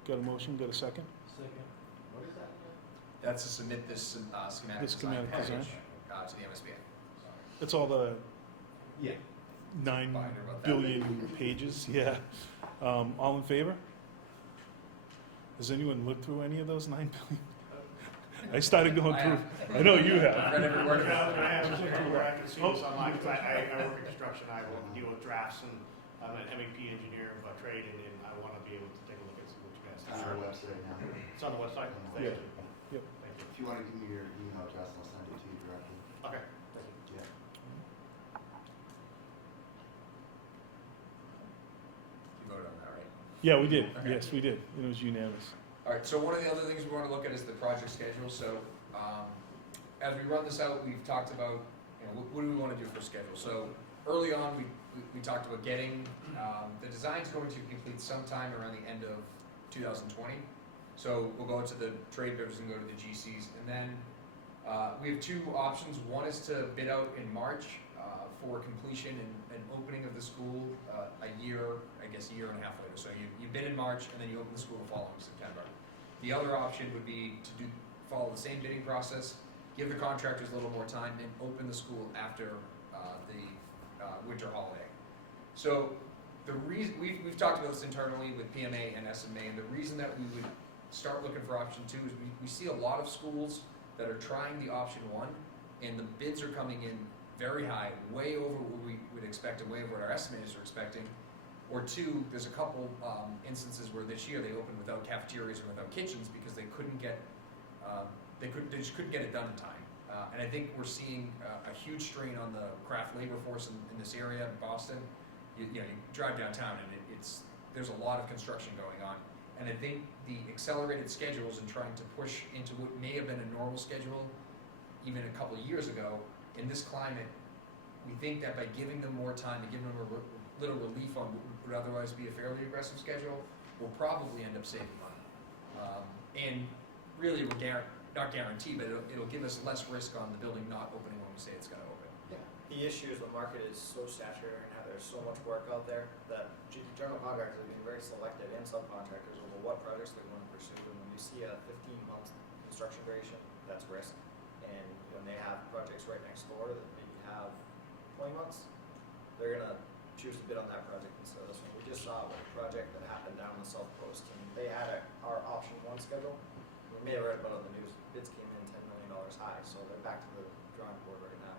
Got a motion, got a second? Second. What is that? That's to submit this schematic The design schematic package design? to the MSBA. That's all the Yeah. 9 Binder about that billion pages, yeah. All in favor? Has anyone looked through any of those 9 billion? I started going I through, have. I know you I've read have. every word of I was it. gonna ask where I can see this online, because I work in construction, I deal with drafts, and I'm an MEP engineer by trade, and I wanna be able to take a look at what you guys It's on our website now. It's on the website? Thank Yeah. you. Yep. Thank you. If you want to give me your email address, I'll send it to you directly. Okay, thank you. Yeah. Yeah, we did, Okay. yes, we did, it was unanimous. All right, so one of the other things we want to look at is the project schedule. So as we run this out, we've talked about, what do we want to do for a schedule? So early on, we talked about getting, the design's going to complete sometime around the end of 2020. So we'll go into the trade bidders and go to the GCs. And then we have two options. One is to bid out in March for completion and opening of the school a year and a half later. So you bid in March and then you open the school the following September. The other option would be to follow the same bidding process, give the contractors a little more time, and open the school after the winter holiday. So the reason we've talked about this internally with PMA and SMA, and the reason that we would start looking for option 2 is we see a lot of schools that are trying the option 1, and the bids are coming in very high, way over what we would expect and way over what our estimators are expecting. Or 2, there's a couple instances where this year they opened without cafeterias or without kitchens because they couldn't get, they just couldn't get it done in time. And I think we're seeing a huge strain on the craft labor force in this area in Boston. You drive downtown and there's a lot of construction going on. And I think the accelerated schedules and trying to push into what may have been a normal schedule even a couple of years ago, in this climate, we think that by giving them more time and giving them a little relief on what would otherwise be a fairly aggressive schedule, we'll probably end up saving money. And really, we're not guaranteed, but it'll give us less risk on the building not opening when we say it's going to open. Yeah. The issue is the market is so saturated right now, there's so much work out there that general contractors are being very selective and subcontractors over what projects they want to pursue. And when you see a 15-month construction duration, that's risk. And when they have projects right next door that maybe have 20 months, they're going to choose to bid on that project instead of this one. We just saw a project that happened down on the South Coast, and they had our option 1 schedule. We may have read about it on the news. Bids came in $10 million high, so they're back to the drawing board right now.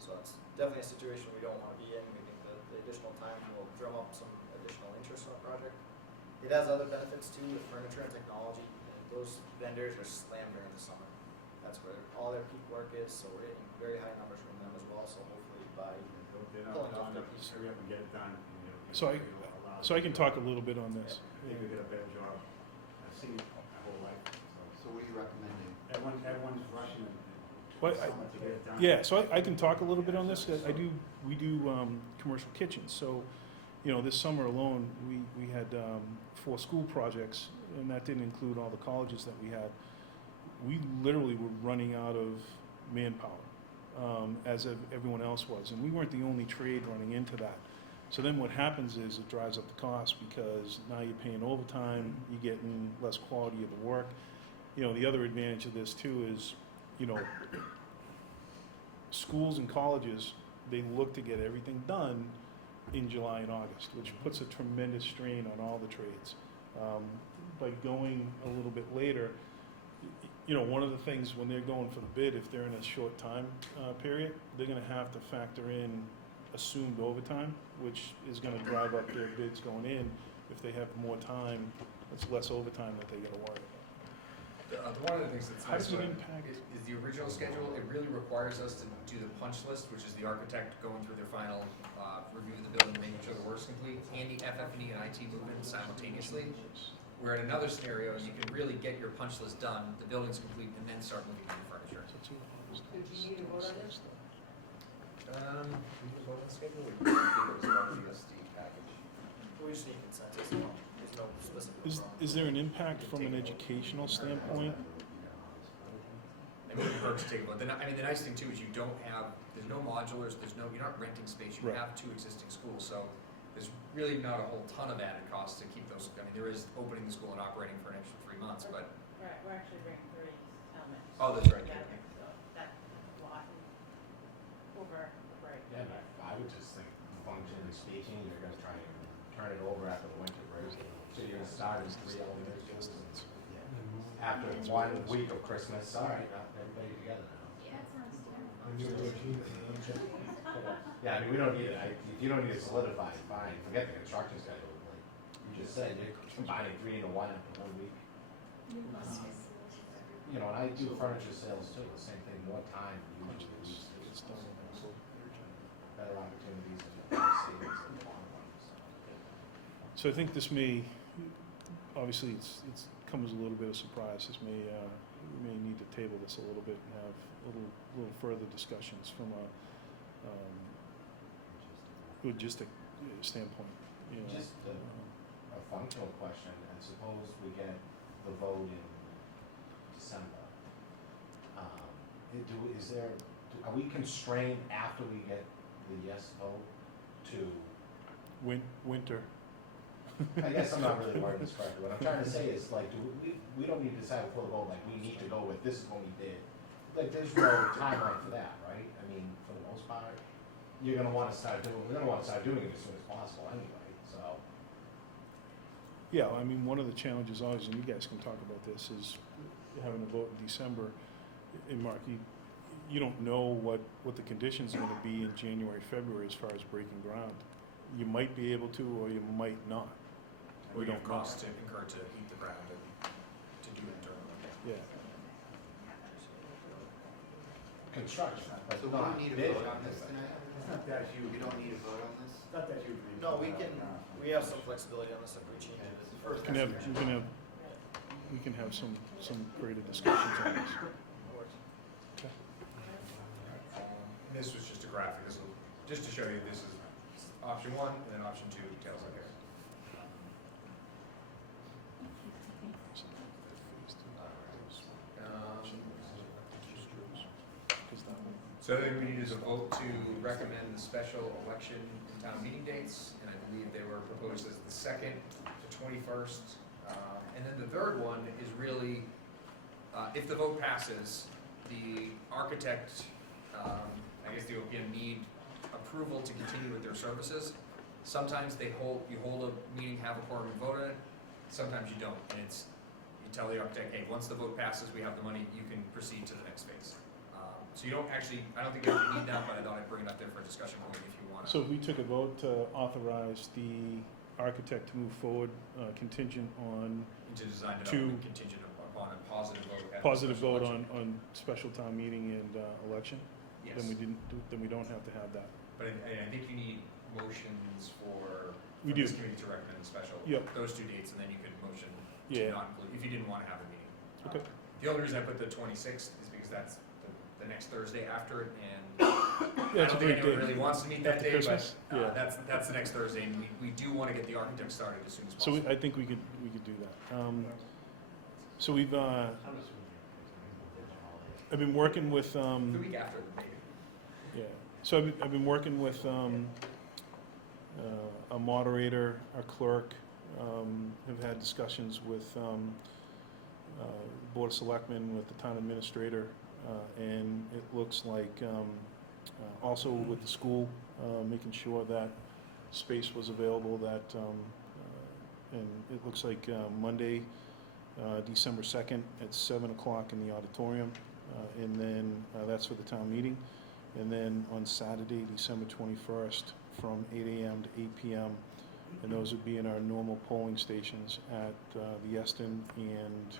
So it's definitely a situation we don't want to be in. We think that the additional time will drum up some additional interest in the project. It has other benefits too, with furniture and technology. And those vendors are slammed during the summer. That's where all their peak work is, so we're getting very high numbers from them as well. So hopefully by pulling off their peak. Hurry up and get it done. So I can talk a little bit on this. I think we did a better job. I've seen it my whole life. So what are you recommending? Everyone's rushing Well, summer to get it done. Yeah, so I can talk a little bit on this. We do commercial kitchens. So, this summer alone, we had 4 school projects, and that didn't include all the colleges that we had. We literally were running out of manpower, as everyone else was, and we weren't the only trade running into that. So then what happens is it drives up the cost because now you're paying overtime, you're getting less quality of the work. The other advantage of this too is, schools and colleges, they look to get everything done in July and August, which puts a tremendous strain on all the trades. By going a little bit later, one of the things when they're going for the bid, if they're in a short time period, they're going to have to factor in assumed overtime, which is going to drive up their bids going in. If they have more time, it's less overtime that they got to worry about. One of the things that's How nice does it about impact? is the original schedule. It really requires us to do the punch list, which is the architect going through their final review of the building, making sure the work's complete, and the FF&E and IT movement simultaneously. Where in another scenario, you can really get your punch list done, the building's complete, and then start moving on the furniture. Do you need to vote on this? We can vote on the schedule. We can think it was part of the SD package. We just need consensus. There's no specific. Is there an impact from an educational standpoint? It wouldn't hurt to take a look. The nice thing too is you don't have, there's no modulars, you're not renting space, you Right. have 2 existing schools, so there's really not a whole ton of added costs to keep those, there is opening the school and operating for an extra 3 months, but. Right, we're actually bringing 3 helmets. Oh, that's right. Yeah, so that's a lot over the break. Yeah, but I would just think, functionally speaking, you're gonna try and turn it over after the winter break. So you're gonna start in 3 elementary schools. After 1 week of Christmas, all right, now everybody together now. Yeah, it sounds terrible. Yeah, we don't need it. If you don't need it solidified, fine, forget the construction schedule. Like you just said, you're combining 3 into 1 after 1 week. And I do furniture sales too, the same thing, more time, usually leads to better opportunities and savings in the long run. So I think this may obviously, it's comes as a little bit of surprise. This may, we may need to table this a little bit and have a little further discussions from a logistic standpoint, you know. Just a functional question, and suppose we get the vote in December. Are we constrained after we get the yes vote to, Winter. I guess I'm not really wording this correctly, what I'm trying to say is like, we don't need to decide before the vote, like, we need to go with, this is what we did. Like, there's no timeline for that, right? I mean, for the most part, we're gonna wanna start doing it as soon as possible anyway, so. Yeah, I mean, one of the challenges always, and you guys can talk about this, is having a vote in December. And Mark, you don't know what the conditions are gonna be in January, February as far as breaking ground. You might be able to, or you might not. We We don't don't know. cost to incur to heat the ground and to do internally. Yeah. Construction, but So we not don't need a bid. vote on this tonight? It's not that huge. We don't need a vote on this? It's not that huge. No, we have some flexibility on this if we change it. It's the first We can have some greater discussions on this. Okay. And this was just a graphic, this will, just to show you, this is option one, and then option two details on here. So then we need is a vote to recommend the special election and town meeting dates, and I believe they were proposed as the 2nd to 21st. And then the third one is really, if the vote passes, the architect, I guess the OPM need approval to continue with their services. Sometimes you hold a meeting, have a quorum and vote on it, sometimes you don't, and you tell the architect, hey, once the vote passes, we have the money, you can proceed to the next phase. So you don't actually, I don't think you actually need that, but I thought I'd bring it up there for a discussion point if you want to. So if we took a vote to authorize the architect to move forward contingent on To design to- development contingent upon a positive vote. at the positive special vote election. on special town meeting and election, Yes, then we don't have to have that. but I think you need motions for We this do. committee to recommend the special, Yep. those two dates, and then you could motion to Yeah. not include, if you didn't want to have a meeting. Okay. The only reason I put the 26th is because that's the next Thursday after it, and Yeah, I it's a don't think great anyone day. really wants to meet that After day, but Christmas? Yeah. that's the next Thursday, and we do want to get the architect started as soon as So possible. I think we could do that. So we've, I've been working with, The week after, maybe. yeah, so I've been working with a moderator, a clerk, have had discussions with Board of Selectmen, with the town administrator, and it looks like, also with the school, making sure that space was available, that, and it looks like Monday, December 2nd at 7 o'clock in the auditorium, and then that's for the town meeting. And then on Saturday, December 21st, from 8 a.m. to 8 p.m., and those would be in our normal polling stations at the Eston and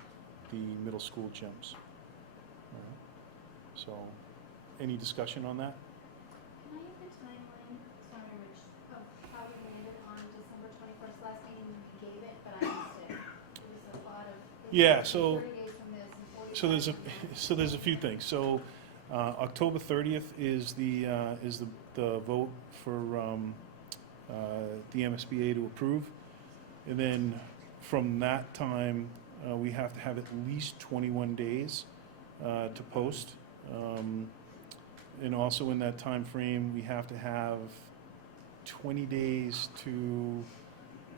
the middle school gyms. All right. So, any discussion on that? Can I have the timeline, sorry, Rich, of how we landed on December 21st? Last meeting you gave it, but I missed it. There was a lot of. Yeah, so- 30 days from this and 45 So there's a, from that. so there's a few things. So, October 30th is the vote for the MSBA to approve. And then from that time, we have to have at least 21 days to post. And also in that time frame, we have to have 20 days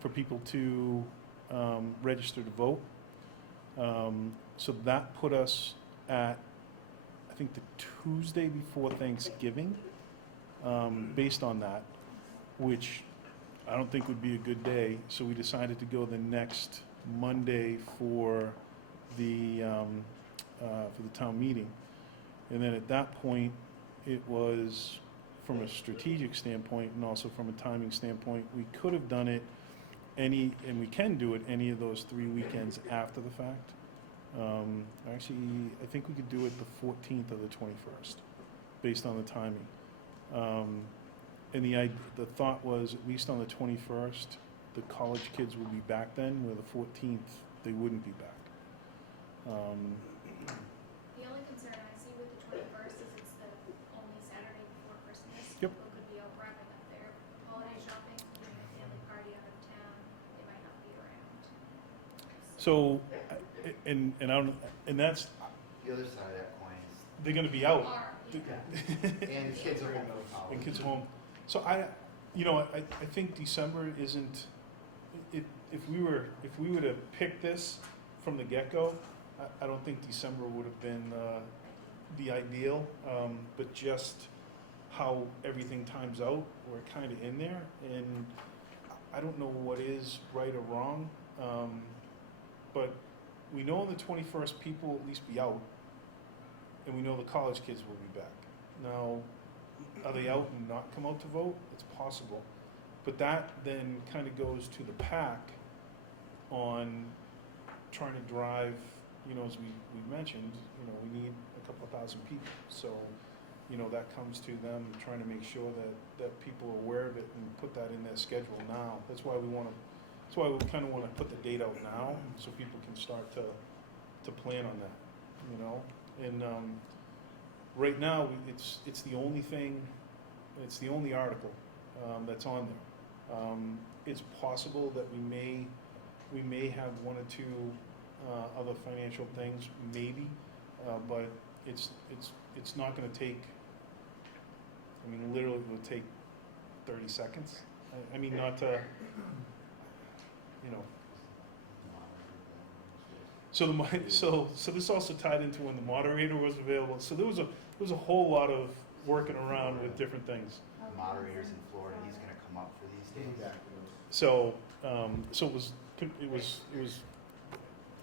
for people to register to vote. So that put us at, I think, the Tuesday before Thanksgiving, based on that, which I don't think would be a good day. So we decided to go the next Monday for the town meeting. And then at that point, it was, from a strategic standpoint and also from a timing standpoint, we could have done it and we can do it any of those 3 weekends after the fact. Actually, I think we could do it the 14th or the 21st, based on the timing. And the thought was, at least on the 21st, the college kids will be back then, where the 14th, they wouldn't be back. The only concern I see with the 21st is it's the only Saturday before Christmas. Yep. People could be out wrapping up their holiday shopping, doing a family party out of town, they might not be around. So, and I don't, and that's, The other side of that coin is, they're gonna be out. and kids are gonna go to college. And kids home. So I think December isn't, if we were to pick this from the get-go, I don't think December would have been the ideal, but just how everything times out, we're kind of in there, and I don't know what is right or wrong, but we know on the 21st, people will at least be out, and we know the college kids will be back. Now, are they out and not come out to vote? It's possible. But that then kind of goes to the PAC on trying to drive, as we mentioned, we need a couple of thousand people. So, that comes to them trying to make sure that people are aware of it and put that in their schedule now. That's why we kind of want to put the date out now, so people can start to plan on that, And right now, it's the only thing, it's the only article that's on there. It's possible that we may have one or two other financial things, maybe, but it's not going to take. Literally, it would take 30 seconds. Not to, So this also tied into when the moderator was available. So there was a whole lot of working around with different things. The moderator's in Florida, he's gonna come up for these days. So it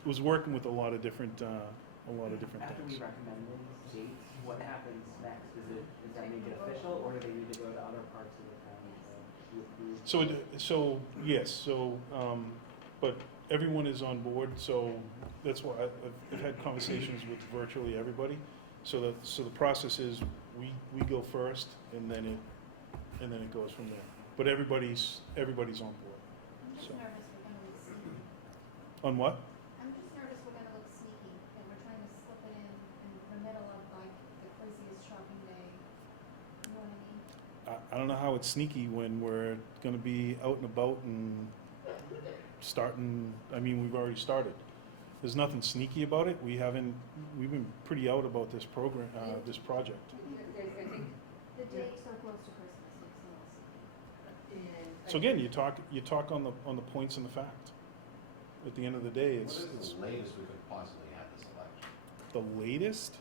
was working with a lot of different After we things. recommend these dates, what happens next? Does that make it official, or do they need to go to other parts of the town to approve? Yes, but everyone is on board, so that's why I've had conversations with virtually everybody. So the process is, we go first, and then it goes from there. But everybody's on board. I'm just So. nervous we're gonna look sneaky. On what? I'm just nervous we're gonna look sneaky, that we're trying to slip it in the middle of like the craziest shopping day. You know what I mean? I don't know how it's sneaky when we're gonna be out and about and starting, we've already started. There's nothing sneaky about it. We've been pretty out about this program, this project. The date's so close to Christmas, it's a little sneaky. So again, you talk on the points and the fact. At the end of the day, What it's is the latest we could possibly have this election? the latest.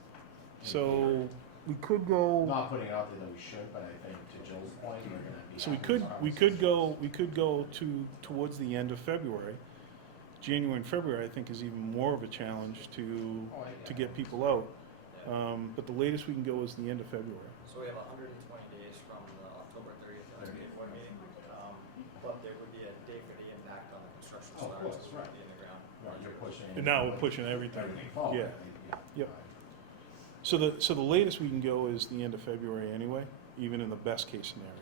So we could go. Not putting it out there that we should, but I think to Joe's point, we're gonna be. So we having this could go towards the end of February. January and February, I think, is even more of a challenge to get people out. But the latest we can go is the end of February. So we have 120 days from the October 30th LSBA board meeting, but there would be a day for the impact on the construction Oh, of starts, course, which would right. be in the ground. Right, you're pushing. And now we're pushing everything. forward. Yeah. Yep. So the latest we can go is the end of February anyway, even in the best case scenario.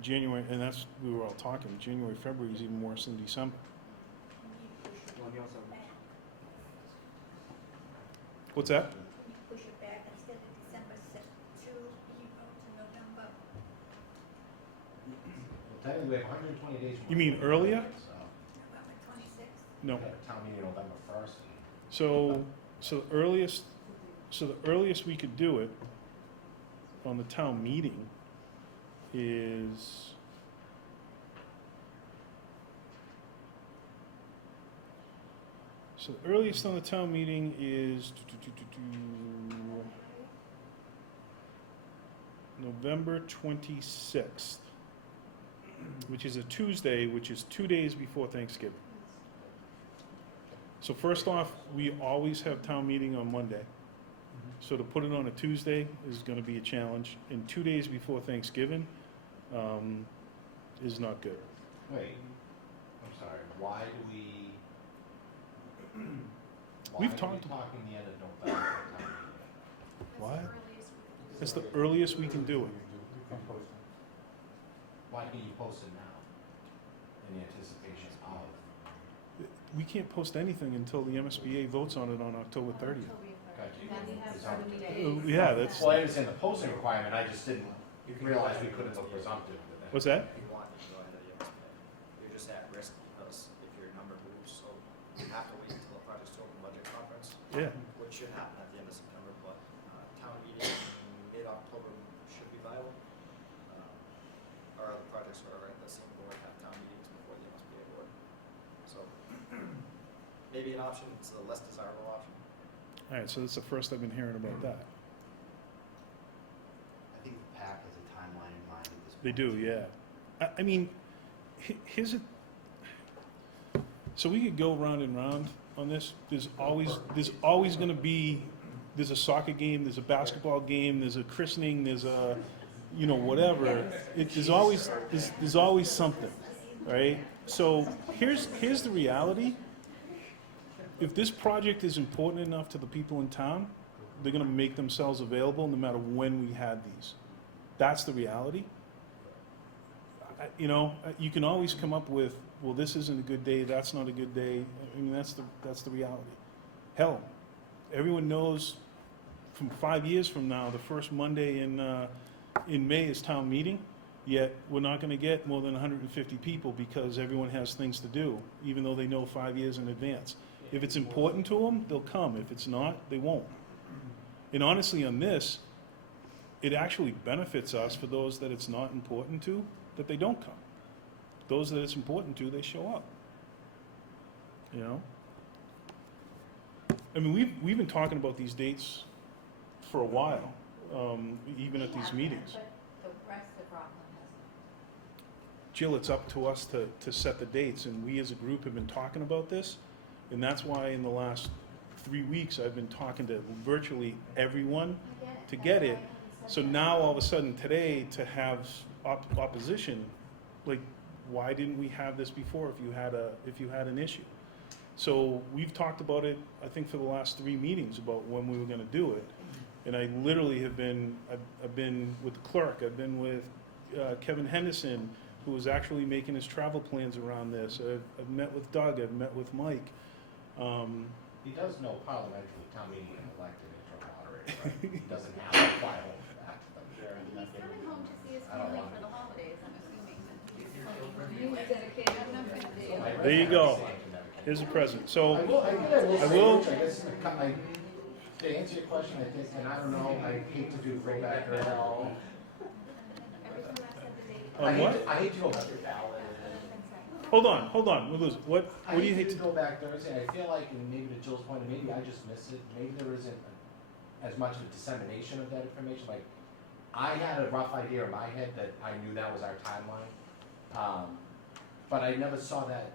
January, and we were all talking, January, February is even worse than December. Well, and you also, What's that? Push it back instead of December 6th to November. Well, technically, we have 120 days. from You mean October earlier? 30th, so November 26th. No. we have a town meeting November 1st. So the earliest we could do it on the town meeting is so the earliest on the town meeting is November 26th, which is a Tuesday, which is 2 days before Thanksgiving. So first off, we always have town meeting on Monday. So to put it on a Tuesday is going to be a challenge. And 2 days before Thanksgiving is not good. Wait, I'm sorry, why do we? We've talked Why are we talking the end of November? for town meeting? What? That's That's the earliest we could do the earliest we can do it. Why can't you post it now? In in anticipation of. We can't post anything until the MSBA votes on it on October 30th. Then we have It's so on- many days. Yeah, that's, Well, I understand the posting requirement, I just didn't realize we couldn't go presumptive with that. what's that? If you want, you can go ahead of the MSBA. You're just at risk because if your number moves, so you have to wait until the project's open budget conference, Yeah. which should happen at the end of September, but town meeting in mid-October should be viable. Our other projects are at the same board, have town meetings before the MSBA board. So maybe an option, it's a less desirable option. All right, so that's the first I've been hearing about that. I think the PAC has a timeline in mind at this point. They do, yeah. I mean, here's a, so we could go round and round on this. There's always gonna be, there's a soccer game, there's a basketball game, there's a christening, there's a, you know, whatever. There's always something, right? So here's the reality. If this project is important enough to the people in town, they're gonna make themselves available no matter when we had these. That's the reality. You know, you can always come up with, well, this isn't a good day, that's not a good day. I mean, that's the reality. Hell, everyone knows from 5 years from now, the first Monday in May is town meeting, yet we're not gonna get more than 150 people because everyone has things to do, even though they know 5 years in advance. If it's important to them, they'll come. If it's not, they won't. And honestly, on this, it actually benefits us for those that it's not important to, that they don't come. Those that it's important to, they show up. You know? I mean, we've been talking about these dates for a while, even at these meetings. But the rest of Rockland hasn't. Jill, it's up to us to set the dates, and we as a group have been talking about this, and that's why in the last 3 weeks, I've been talking to virtually everyone to get it. So now, all of a sudden, today, to have opposition, like, why didn't we have this before if you had an issue? So we've talked about it, I think, for the last 3 meetings about when we were gonna do it. And I literally have been, I've been with the clerk, I've been with Kevin Henderson, who is actually making his travel plans around this. I've met with Doug, I've met with Mike. He does know parliamentary town meeting and elected interim moderator, right? He doesn't have to apply for that. He's coming home to see his I don't family want for the holidays, I'm assuming. You dedicated enough to do. There you go. Here's a present. So, I I will will- say, Rich, I guess, to answer your question, I think, and I don't know, I hate to do throwback or all. Every time I said the date. On what? I hate to go, hold on, we'll lose. What I do you hate hate to to? go back Thursday, I feel like, and maybe to Jill's point, and maybe I just missed it, maybe there isn't as much of a dissemination of that information, like, I had a rough idea in my head that I knew that was our timeline, but I never saw that,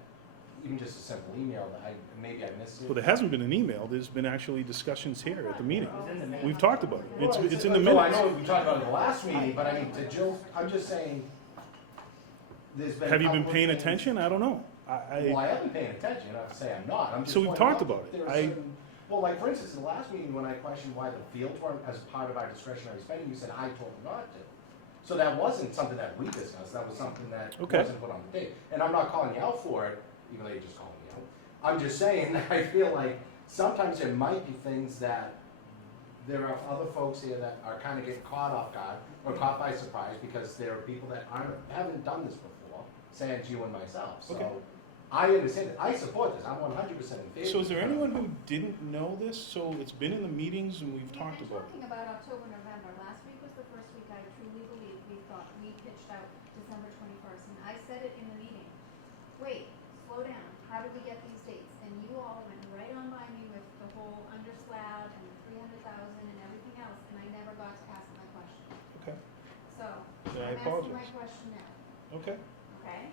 even just a simple email, that maybe I missed it. Well, there hasn't been an email. There's been actually discussions here at the meeting. It was in the minutes. We've talked about it. It's in the No, I minutes. know we talked about it in the last meeting, but I mean, to Jill, I'm just saying, there's been. Have you a been couple of paying things- attention? I don't know. Well, I have been paying attention, not to say I'm not, I'm just. So we've pointing talked out about that it. there are certain- Well, like, for instance, in the last meeting, when I questioned why the fields weren't as part of our discretionary spending, you said I told them not to. So that wasn't something that we discussed, that was something that Okay. wasn't put on the table. And I'm not calling you out for it, even though you just called me out. I'm just saying, that I feel like sometimes there might be things that there are other folks here that are kind of getting caught off guard or caught by surprise because there are people that haven't done this before, sans you and myself. So Okay. I understand it. I support this. I'm 100% in favor. So is there anyone who didn't know this? So it's been in the meetings and we've We've talked been about it. talking about October, November. Last week was the first week I truly believe we pitched out December 21st. And I said it in the meeting. Wait, slow down. How did we get these dates? And you all went right on by me with the whole under slab and the 300,000 and everything else. And I never got to ask my question. Okay. So Then I I'm asking my apologize. question now. Okay. Okay?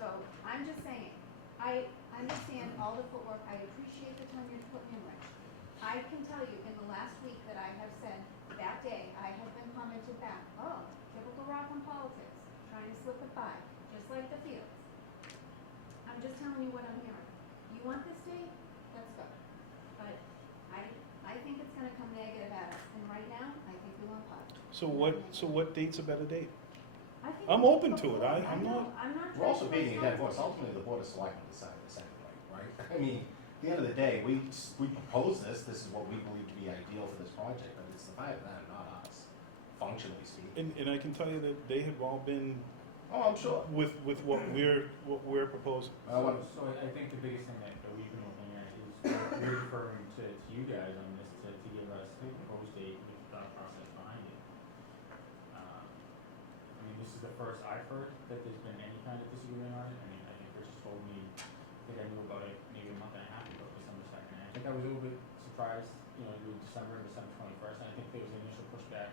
So, I'm just saying, I understand all the footwork, I appreciate the time you're putting in, Rich. I can tell you, in the last week that I have said, that day, I have been commented back, oh, typical Rockland politics, trying to slip it by, just like the fields. I'm just telling you what I'm hearing. You want this date? Let's go. But I think it's gonna come negative at us, and right now, I think we want positive. So what date's a better date? I think I'm we open need to it. I'm not. I'm not. We're also trying to beating a force dead horse. something. Ultimately, the Board of Selectmen decided this anyway, right? I mean, at the end of the day, we propose this is what we believe to be ideal for this project, but it's the five of them, not us, functionally speaking. And I can tell you that they have all been Oh, I'm sure. with what we're proposing. So I think the biggest thing that we've been looking at is we're referring to you guys on this to give us the proposed date with the thought process behind it. I mean, this is the first I've heard that there's been any kind of disagreement on it. I mean, I think Rich told me, I think I knew about it maybe a month and a half ago, December 2nd. And I think I was a little bit surprised, you know, with December 21st, and I think there was initial pushback.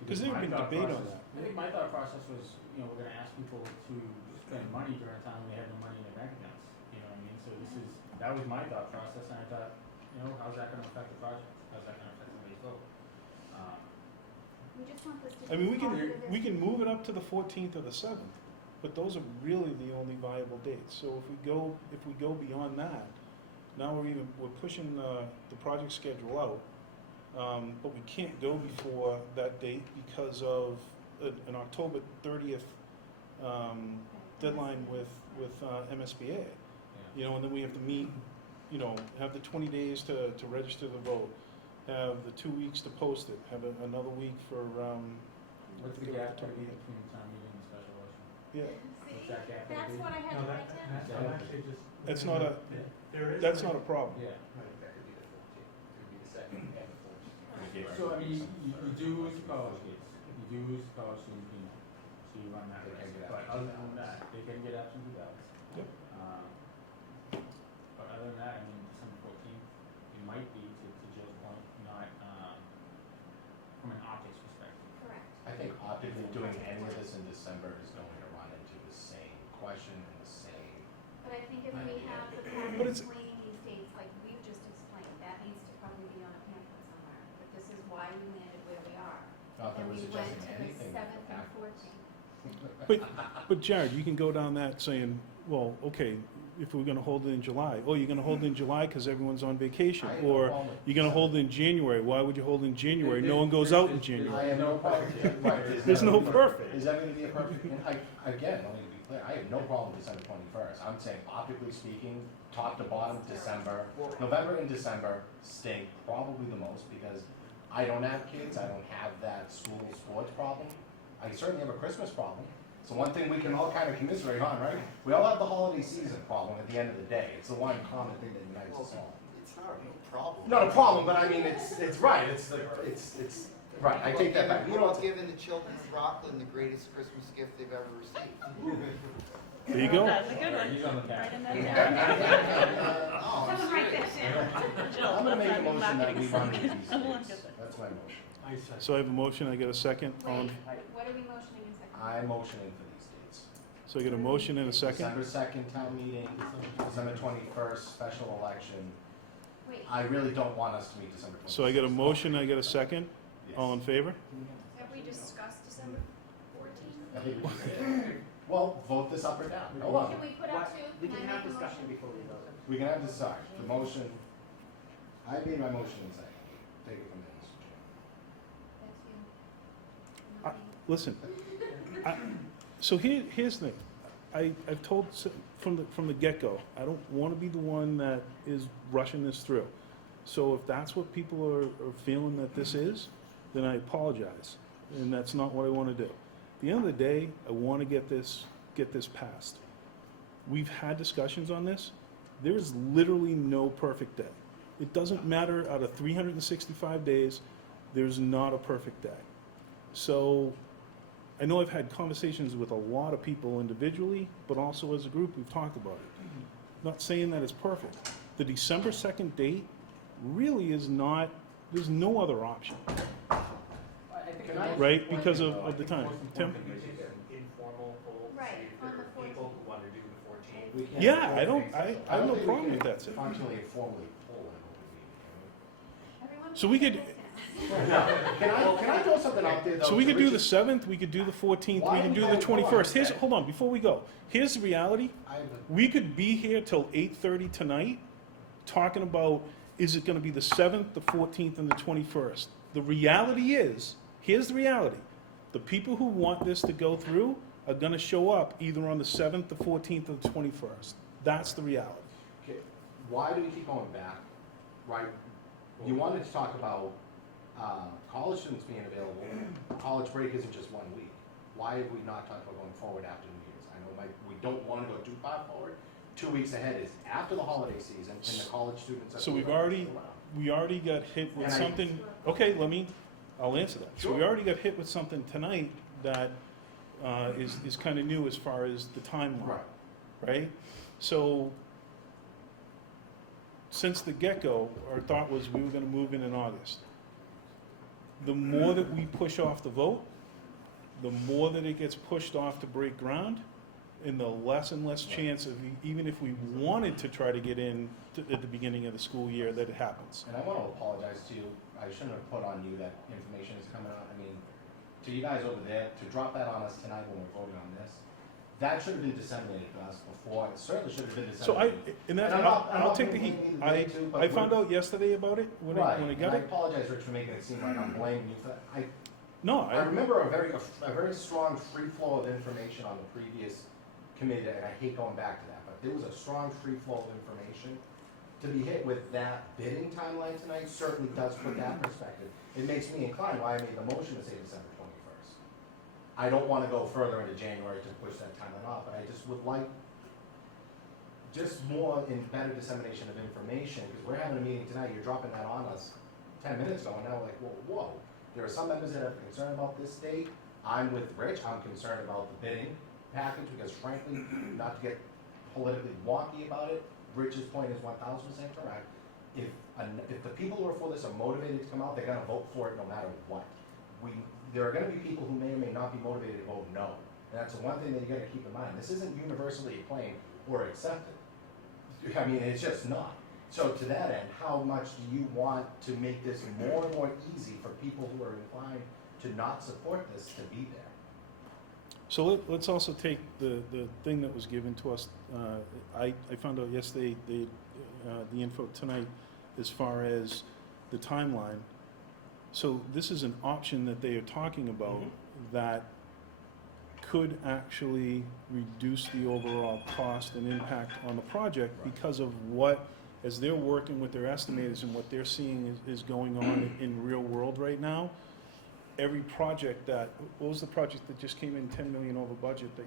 Because there'd my been thought debate on process- that. I think my thought process was, you know, we're gonna ask people to spend money during a time when they have no money in their bank accounts, you know what I mean? So that was my thought process, and I thought, you know, how's that gonna affect the project? How's that gonna affect somebody's vote? We just want this to be. I mean, we positive. can move it up to the 14th or the 7th, but those are really the only viable dates. So if we go beyond that, now we're pushing the project schedule out. But we can't go before that date because of an October 30th deadline with MSBA. You know, and then we have to meet, you know, have the 20 days to register the vote, have the 2 weeks to post it, have another week for, What's the gap gonna be between town meeting and special election? yeah, What's that gap gonna That's be? what I had No, to write down. I'm actually just. That's not a- There is. that's not a problem. Yeah. That could be the 14th, it could be the 2nd and the 14th. So, I mean, you do lose college kids, you do lose college students, you know, so you run that They can risk. get But absentee other than that, they can get absentee ballots. Yep. But other than that, I mean, December 14th, it might be, to Jill's point, not, from an optics perspective. Correct. I think optically doing any of this in December is going to run into the same question and the same. But I think if we have the But packet it's- explaining these dates like we've just explained, that needs to probably be on a pamphlet somewhere. That this is why we landed where we are. Not that And we're we went suggesting to the anything. 7th and backwards. 14th. But Jared, you can go down that saying, well, okay, if we're gonna hold it in July, oh, you're gonna hold it in July because everyone's on vacation, I have no or problem with you're gonna hold it in January, why would you hold it in January? No one goes out in I January. have no problem, right, There's no never- perfect. Is that gonna be a perfect, and again, let me be clear, I have no problem with December 21st. I'm saying optically speaking, top to bottom, December, November and December stink probably the most because I don't have kids, I don't have that school sports problem. I certainly have a Christmas problem. It's the one thing we can all kind of commiserate on, right? We all have the holiday season problem at the end of the day. It's the one common thing that unites us all. It's not a problem. Not a problem, but I mean, it's right, it's right, I take that back. What about giving the children of Rockland the greatest Christmas gift they've ever received? There you go. That's a good one. He's on the back. No, I'm serious. I'm gonna make a motion that we run with these dates. That's my motion. I second. So I have a motion, I get a second on, Wait, what are we motioning in second? I'm motioning for these dates. so I get a motion and a second? December 2nd town meeting, December 21st special election. Wait, I really don't want us to meet December 21st. So I get a motion, I get a second, Yes. all in favor? Have we discussed December 14th? I think we should. Well, vote this up or down. Hold on. can we put up two? We Can can I have make a discussion motion? before we vote. We can have this, sorry, the motion, I made my motion in second. Take it from there, Mr. Chairman. That's you. Listen, so here's the thing. I've told from the get-go, I don't want to be the one that is rushing this through. So if that's what people are feeling that this is, then I apologize, and that's not what I want to do. At the end of the day, I want to get this passed. We've had discussions on this. There is literally no perfect day. It doesn't matter, out of 365 days, there's not a perfect day. So I know I've had conversations with a lot of people individually, but also as a group, we've talked about it. Not saying that it's perfect. The December 2nd date really is not, there's no other option, right? Because of the time. Tim? Informal poll, Right, see if on there the are people who want to do the 14th. We can't Yeah, poll I don't, things. I have no think we problem can with that, Sid. Functionally and formally poll an open Everyone So we put could- their hands meeting. Now, can I throw something out there though? So we to could do the Richard? 7th, we could do the 14th, Why we could do do we the have to go on 21st. Here's, that? hold on, before we go, here's the reality. I have a- We could be here till 8:30 tonight, talking about, is it gonna be the 7th, the 14th, and the 21st? The reality is, here's the reality. The people who want this to go through are gonna show up either on the 7th, the 14th, or the 21st. That's the reality. Okay, why do we keep going back? Right, you wanted to talk about, college students being available. College break isn't just 1 week. Why have we not talked about going forward after New Year's? I know we don't wanna go too far forward. 2 weeks ahead is after the holiday season, and the college students are. So still around. we already got hit with And I- something, okay, I'll answer that. So we Sure. already got hit with something tonight that is kind of new as far as the timeline, Right. right? So since the get-go, our thought was we were gonna move in August. The more that we push off the vote, the more that it gets pushed off to break ground, and the less and less chance of, even if we wanted to try to get in at the beginning of the school year, that it happens. And I want to apologize to you, I shouldn't have put on you that information is coming out, I mean, to you guys over there, to drop that on us tonight when we're voting on this, that should have been disseminated to us before, it certainly should have been So disseminated. and that, And I'm not- I'm I'll not take the heat. blaming you either too, but I found we're- out yesterday about it when Right, I and got I it. apologize, Rich, for making it seem like I'm blaming you for that. No, I remember a very strong free flow of information on the previous committee, and I hate going back to that, but there was a strong free flow of information. To be hit with that bidding timeline tonight certainly does put that perspective. It makes me inclined why I made the motion to say December 21st. I don't want to go further into January to push that timeline off, but I just would like just more and better dissemination of information, because we're having a meeting tonight, you're dropping that on us 10 minutes ago, and now we're like, whoa. There are some members that are concerned about this date. I'm with Rich, I'm concerned about the bidding package, because frankly, not to get politically wonky about it, Rich's point is 1000% correct. If the people who are for this are motivated to come out, they're gonna vote for it no matter what. There are gonna be people who may or may not be motivated to vote no. And that's the one thing that you gotta keep in mind. This isn't universally acclaimed or accepted. I mean, it's just not. So to that end, how much do you want to make this more and more easy for people who are inclined to not support this to be there? So let's also take the thing that was given to us. I found out yesterday, the info tonight as far as the timeline. So this is an option that they are talking about that could actually reduce the overall cost and impact on the project because of what, as they're working with their estimators and what they're seeing is going on in real world right now. Every project what was the project that just came in 10 million over budget that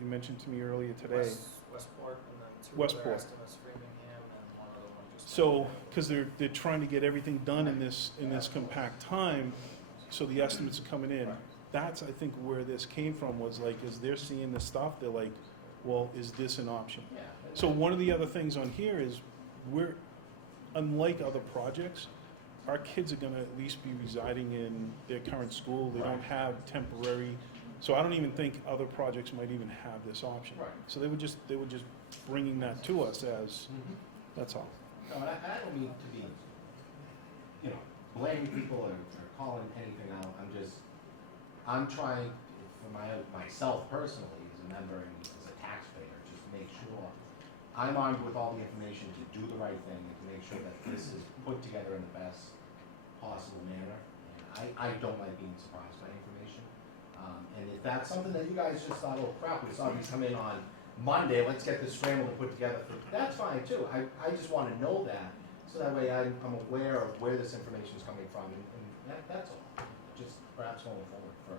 you mentioned to me earlier today? Westport, and then two Westport. other estimates, Framingham, and one other one just. So, because they're trying to get everything done in this compact time, so the estimates are coming in. That's, I think, where this came from, was like, as they're seeing this stuff, they're like, well, is this an option? Yeah. So one of the other things on here is, unlike other projects, our kids are gonna at least be residing in their current school. They don't have temporary, so I don't even think other projects might even have this option. Right. So they were just bringing that to us as, that's all. No, and I don't mean to be, blaming people or calling anything out. I'm trying, for myself personally, as a member and as a taxpayer, just make sure I'm armed with all the information to do the right thing and to make sure that this is put together in the best possible manner. And I don't like being surprised by information. And if that's something that you guys just thought, oh crap, we saw these come in on Monday, let's get this scrambled and put together, that's fine too. I just want to know that, so that way I'm aware of where this information is coming from, and that's all. Just perhaps going forward for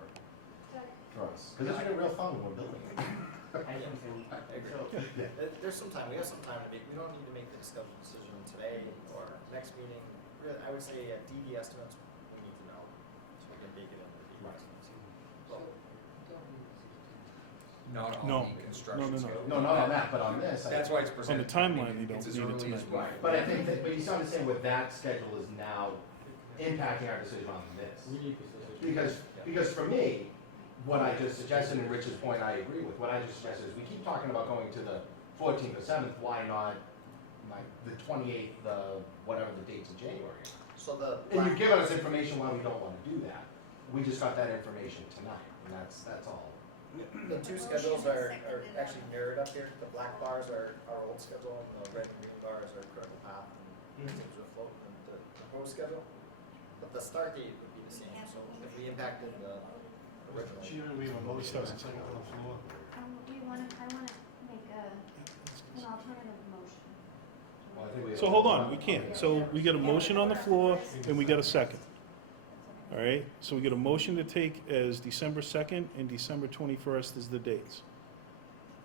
us. Because it's been real fun when we're building it. I just want to say, I agree. There's some time, we have some time to make, we don't need to make the discussion decision today or next meeting. Really, I would say DD estimates, we need to know, so we can bake it into the DD estimates. Not No. on the construction No. schedule. No, not on that, but on this. That's why it's On presented. the timeline, you don't It's as need it early as tonight. we- Right, but I think that, but you see what I'm saying, with that schedule is now impacting our decision on this. We need this decision. Because for me, what I just suggested, and Rich's point I agree with, what I just suggested is we keep talking about going to the 14th or 7th, why not like the 28th, whatever the dates in January are? So the. And you've given us information why we don't want to do that. We just got that information tonight, and that's all. The two schedules are actually mirrored up here. The black bars are our old schedule, and the red and green bars are critical path and things with float and the proposed schedule. But the start date would be the same, so if we impacted the Chairman, we have a motion and a second on the floor. I wanna make an alternative motion. Well, I think we have So to hold vote on, we can't. So we get a motion on the floor and we get a second. All right, so we get a motion to take as December 2nd and December 21st as the dates.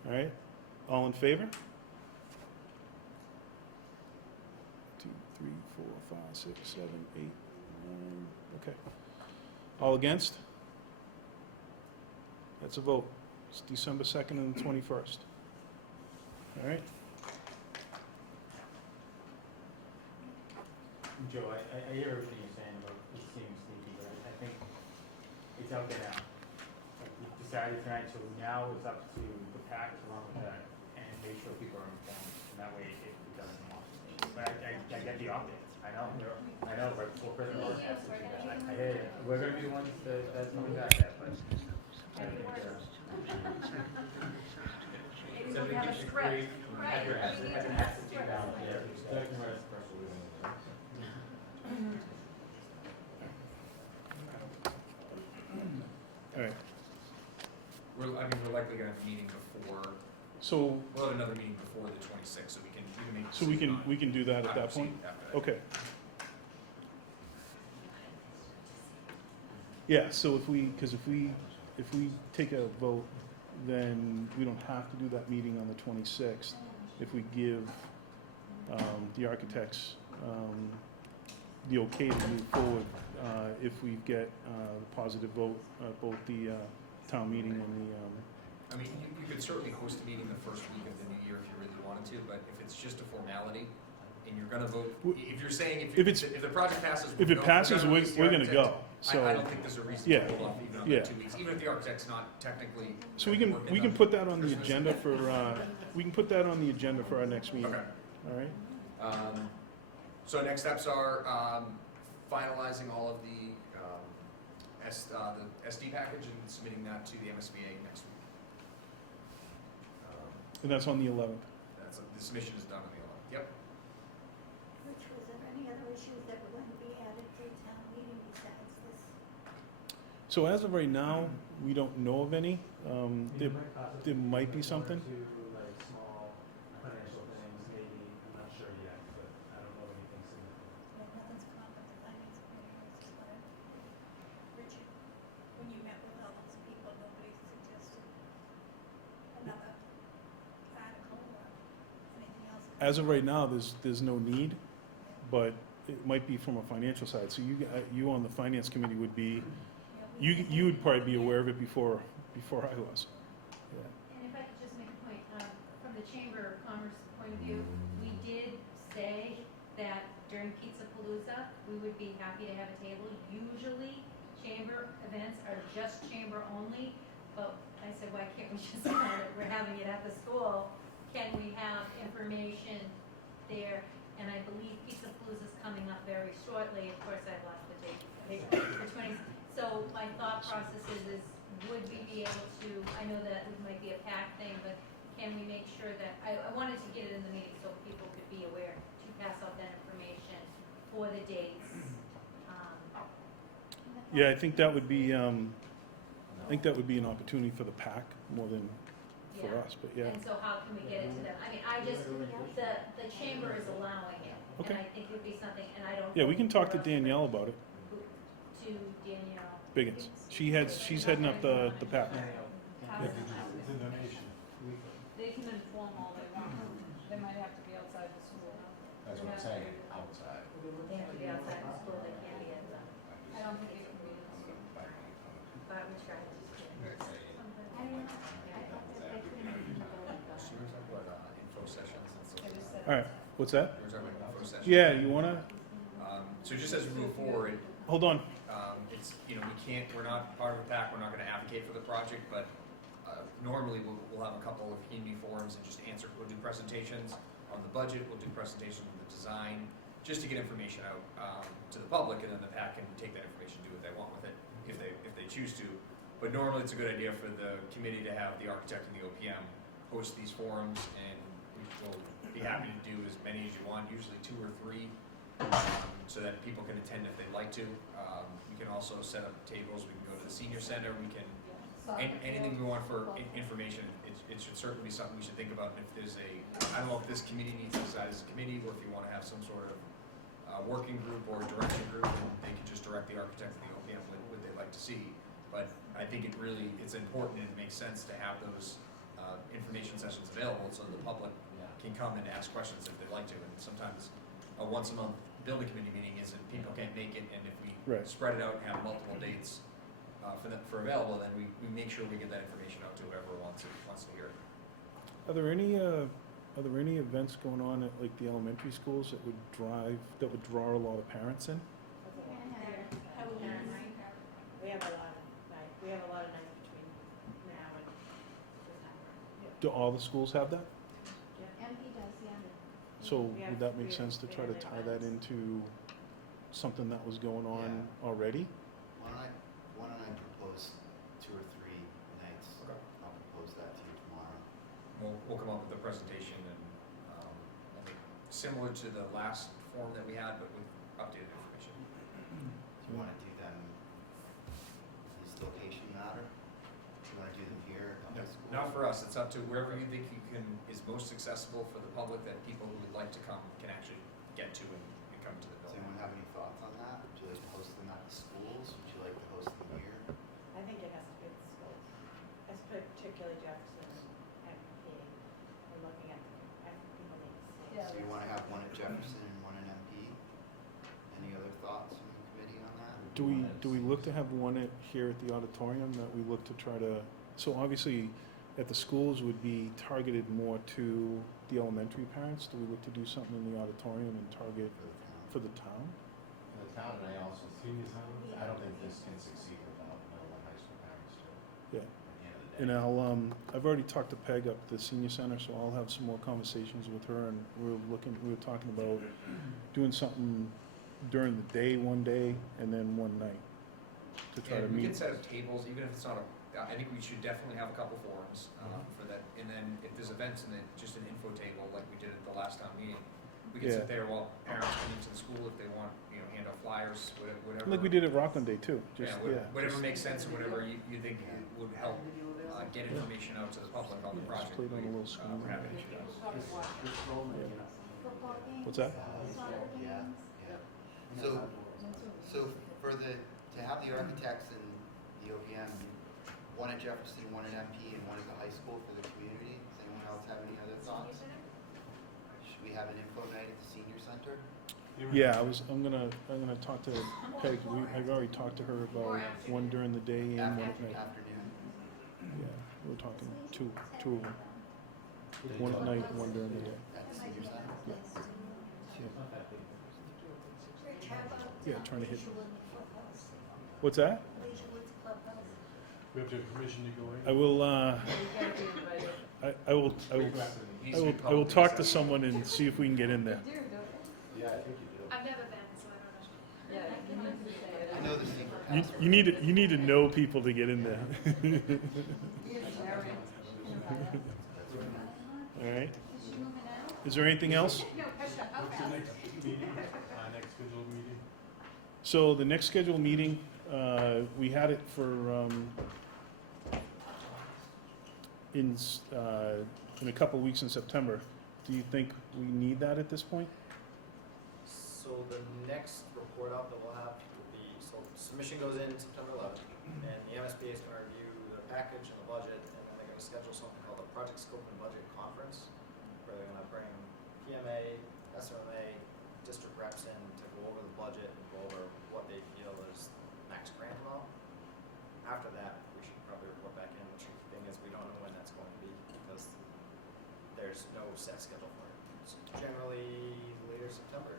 All right, all in favor? 2, 3, 4, 5, 6, 7, 8, 9, okay. All against? That's a vote. It's December 2nd and the 21st. All right? Joe, I hear everything you're saying about it seeming sneaky, but I think it's out there now. Like, we decided tonight, so now it's up to the PAC along with that, and make sure people are informed, and that way it doesn't want. But I get the optics, I know, right before Christmas, I hear you. We're gonna be the ones that's coming back at, but. Maybe we'll have a script. Have your absentee down there, so you can write a press release. All right, We're likely gonna have a meeting before, so, we'll have another meeting before the 26th, so we can make. a so we decision on can do that at how to that point? proceed after that. Okay. Yeah, so if we take a vote, then we don't have to do that meeting on the 26th. If we give the architects the okay to move forward, if we get the positive vote, both the town meeting and the, I mean, you could certainly host a meeting the first week of the new year if you really wanted to, but if it's just a formality and you're gonna vote, if you're saying if the project passes, if it passes, we're gonna go. So, I don't think there's a reason yeah, to hold off even on yeah. the 2 weeks, even if the architect's not technically. so we can working on put that on the Christmas. agenda for, we can put that on the agenda for our next meeting. Okay. All right? So next steps are finalizing all of the SD package and submitting that to the MSBA next week. And that's on the 11th. The submission is done on the 11th. Yep. Rich, was there any other issues that were going to be added to town meeting besides this? So as of right now, we don't know of any. There might be something. To like small financial things, maybe, I'm not sure yet, but I don't know anything significant. Yeah, nothing's come up at the finance committee, I was just wondering. Richard, when you met with all those people, nobody suggested another article or anything else? As of right now, there's no need, but it might be from a financial side. So you on the finance committee would be, you would probably be aware of it before I was. Yeah. And if I could just make a point, from the Chamber of Commerce point of view, we did say that during Pizza Palooza, we would be happy to have a table. Usually, chamber events are just chamber only, but I said, why can't we just know that we're having it at the school? Can we have information there? And I believe Pizza Palooza's coming up very shortly. Of course, I've lost the date, the 20th. So my thought process is would we be able to, I know that it might be a PAC thing, but can we make sure that, I wanted to get it in the meeting so people could be aware to pass out that information for the dates. Yeah, I think that would be an opportunity for the PAC more than for Yeah. us, but yeah. And so how can we get it to them? I mean, the chamber is allowing it. Okay. And I think it would be something, and I don't. Yeah, we can talk to know Danielle about it, To Danielle. Biggins. She's heading up the PAC. How- It's a donation. They can inform all they want. They might have to be outside the school. That's what I'm saying, outside. They have to be outside the school, they can't be inside. I don't think it can be in the school. But which guy just did. I don't know, I thought that they couldn't even vote. So we're talking about info sessions and so I just said. All right, what's that? We're talking about info sessions. Yeah, you wanna, So just as we move forward, hold on. it's, we're not part of a PAC, we're not gonna advocate for the project, but normally we'll have a couple of community forums and just we'll do presentations on the budget, we'll do presentations on the design, just to get information out to the public, and then the PAC can take that information, do what they want with it, if they choose to. But normally it's a good idea for the committee to have the architect and the OPM host these forums, and we'll be happy to do as many as you want, usually 2 or 3, so that people can attend if they'd like to. We can also set up tables, we can go to the senior center, we can anything we want for information, it should certainly be something we should think about. And if there's I don't know if this committee needs to decide as a committee, or if you wanna have some sort of working group or direction group, and they could just direct the architect of the OPM what they'd like to see. But I think it's important and it makes sense to have those information sessions available so the public can come and ask questions if they'd like to. And sometimes a once a month building committee meeting isn't, people can't make it, and if we Right. spread it out and have multiple dates for available, then we make sure we get that information out to whoever wants to hear it. Are there any events going on at like the elementary schools that would draw a lot of parents in? We have a lot of nights between now and December. Do all the schools have that? MP does, yeah. So We have- would that we make have- sense to we try to have tie that events. into something that was going on already? Why don't I propose 2 or 3 nights? Okay. I'll propose that to you tomorrow. We'll come up with a presentation and, I think, similar to the last form that we had, but with updated information. Do you wanna do them, does location matter? Do you wanna do them here at the high school? Not for us, it's up to wherever you think is most accessible for the public, that people who would like to come can actually get to and come to the Does building. anyone have any thoughts on that? Would you like to host them at the schools? Would you like to host them here? I think it has to be the schools, particularly Jefferson and MP. We're looking at people need to stay. Yeah. So you wanna have one at Jefferson and one at MP? Any other thoughts from the committee on that? Do we look to have one here at the auditorium that we look to try to, so obviously at the schools would be targeted more to the elementary parents? Do we look to do something in the auditorium and target For the town? for the town? In the town, and I also, I don't think this can succeed without middle and high school parents too. Yeah. At the end of the day. And I've already talked to Peg up at the senior center, so I'll have some more conversations with her, and we were talking about doing something during the day one day and then one night to try to And we meet. can set up tables, even if it's not I think we should definitely have a couple forums for that. And then if there's events and then just an info table like we did at the last town meeting, we can sit there while parents come into the school if they want, hand out flyers, whatever. Like we did at Rockland Day too, Yeah, just, whatever makes sense and whatever you think would help get information out to the public on the Yeah, just project. play it on a little screen. We're happy to do that. Football games. What's that? Soccer Yeah, games. yeah. So to have the architects and the OPM, one at Jefferson, one at MP, and one at the high school for the community, does anyone else have any other thoughts? Should we have an info night at the senior center? Yeah, I'm gonna talk to Peg, I've already talked to her about one during the day and one at night. Afternoon? Yeah, we're talking two of them. One at night, one during the day. At the senior center? Yeah, trying to hit. What's that? We have to have permission to go in. I will, You gotta be invited. I will talk to someone and see if we can get in there. You do, don't Yeah, I think you do. I've never been, so I don't know. you? Yeah, you need to say it. I know the secret password. You need to know people to get in there. You and Larry. All right. Is there anything else? No, push it up. Okay. Next scheduled meeting. So the next scheduled meeting, we had it for, in a couple of weeks in September. Do you think we need that at this point? So the next report out that we'll have will be, so submission goes in September 11th, and the MSBA is going to review the package and the budget, and then they're going to schedule something called the Project Scope and Budget Conference, where they're going to bring PMA, SMMA, district reps in to go over the budget and go over what they feel is max grant amount. After that, we should probably report back in. The tricky thing is we don't know when that's going to be because there's no set schedule for it. It's generally later September.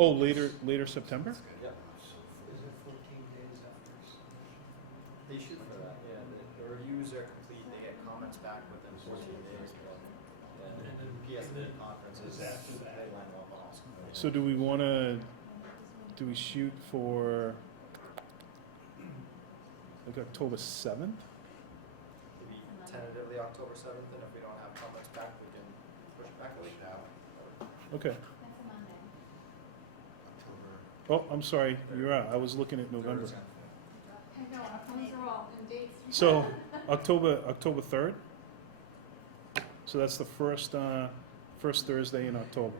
Oh, later September? Yep. Is it 14 days after submission? They shoot for that, yeah. The reviews are complete, they get comments back within 14 days, but the PSA conferences, they line them up on us. So do we shoot for like October 7th? Maybe tentatively October 7th, and if we don't have comments back, we can push it back a week. Okay. That's a Monday. October. Oh, I'm sorry, you're right. I was looking at November. I know, our phones are all in dates. So, October 3rd? So that's the first Thursday in October.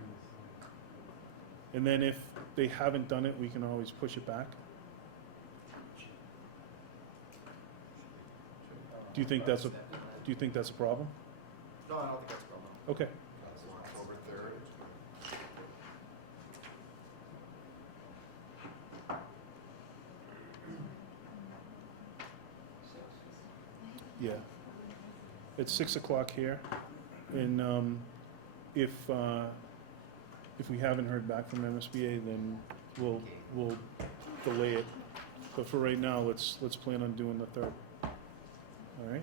And then if they haven't done it, we can always push it back. Do you think that's a problem? No, I don't think that's a problem. Okay. So October 3rd. Yeah. It's 6 o'clock here, and if we haven't heard back from MSBA, then we'll delay it. But for right now, let's plan on doing the 3rd. All right?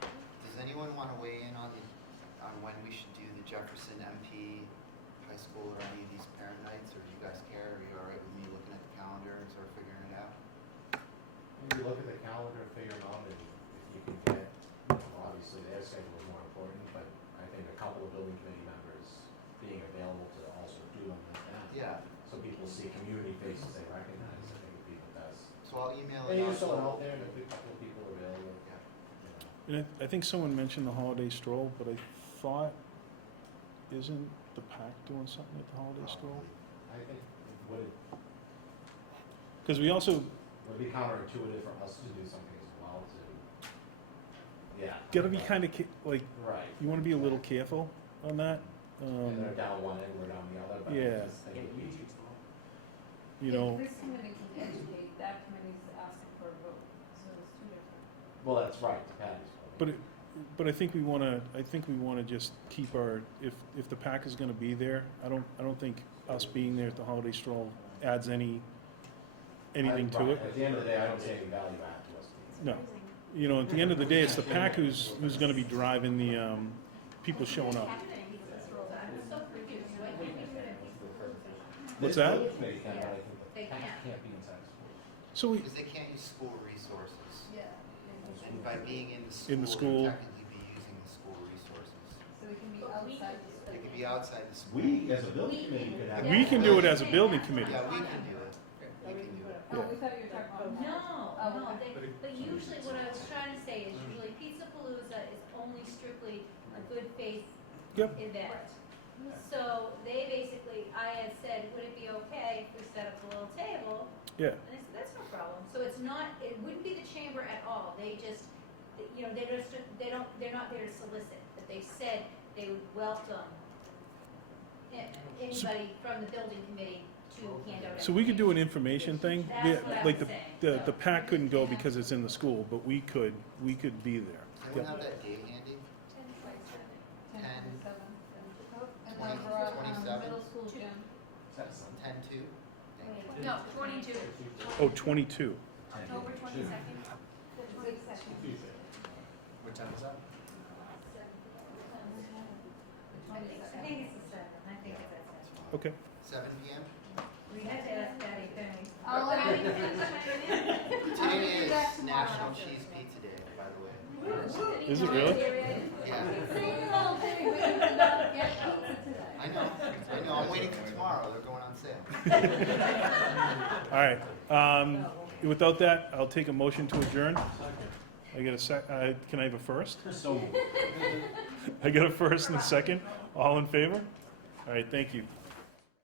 Does anyone want to weigh in on when we should do the Jefferson MP high school or any of these parent nights, or do you guys care? Are you all right with me looking at the calendar and sort of figuring it out? Maybe look at the calendar, figure them out, and if you can get, obviously their schedule is more important, but I think a couple of building committee members being available to also do them with them. Yeah. So people see community faces they recognize, I think would be the best. So I'll email And it you out. someone out there, and if a couple of people are available, yeah, you know. And I think someone mentioned the holiday stroll, but I thought, isn't the PAC doing something at the holiday stroll? I think it would, Because we also would be counterintuitive for us to do something as well to, yeah. gotta be kind of like, Right. you want to be a little careful on that. And they're down one end, we're down the other, but I Yeah. just think it'd be- You know, If this committee can educate, that committee's asking for a vote, so it's two different. Well, that's right, to Patty's point. but I think we want to just keep our, if the PAC is going to be there, I don't think us being there at the holiday stroll adds anything to Right. it. At the end of the day, I don't see any value add to us being No. You know, at the end of the day, it's the PAC who's going to be driving the people showing up. What's that? This building committee can, but I think the They PAC can't. can't be inside school. So we, Because they can't use school resources. Yeah. And by being in In the the school. school, they'd technically be using the school resources. So we can be outside the school. They could be outside the school. We, as a building committee, could have. we can do it as a building committee. Yeah, we can do it. We can do it. Oh, we thought you were talking about. No, Oh, okay. but usually what I was trying to say is usually Pizza Palooza is only strictly a good faith Yep. event. So they basically, I had said, would it be okay if we set up a little table? Yeah. And they said, that's no problem. So it's not, it wouldn't be the chamber at all. They just, you know, they're not there to solicit. But they said they would welcome anybody from the building committee to hand out. So we could do an information thing. That's Yeah, what I like was the saying, the so. PAC couldn't go because it's in the school, but we could be there. Does anyone have that date handy? 10, 10, 27. And 20, over at 27. middle school gym. 10-2? No, 22, Oh, 22. October 22nd. What time is that? I think it's the 7th. I think it's at 7th. Okay. 7 p.m.? We had to ask Patty Penny. I'll let you- Today do is that tomorrow. National Cheese Pizza Day, by the way. Is it really? Yeah. Same old thing, we did not get pizza today. I know, I'm waiting for tomorrow, they're going on sale. All right. Without that, I'll take a motion to adjourn. I get a can I have a first? So. I got a first and a second. All in favor? All right, thank you.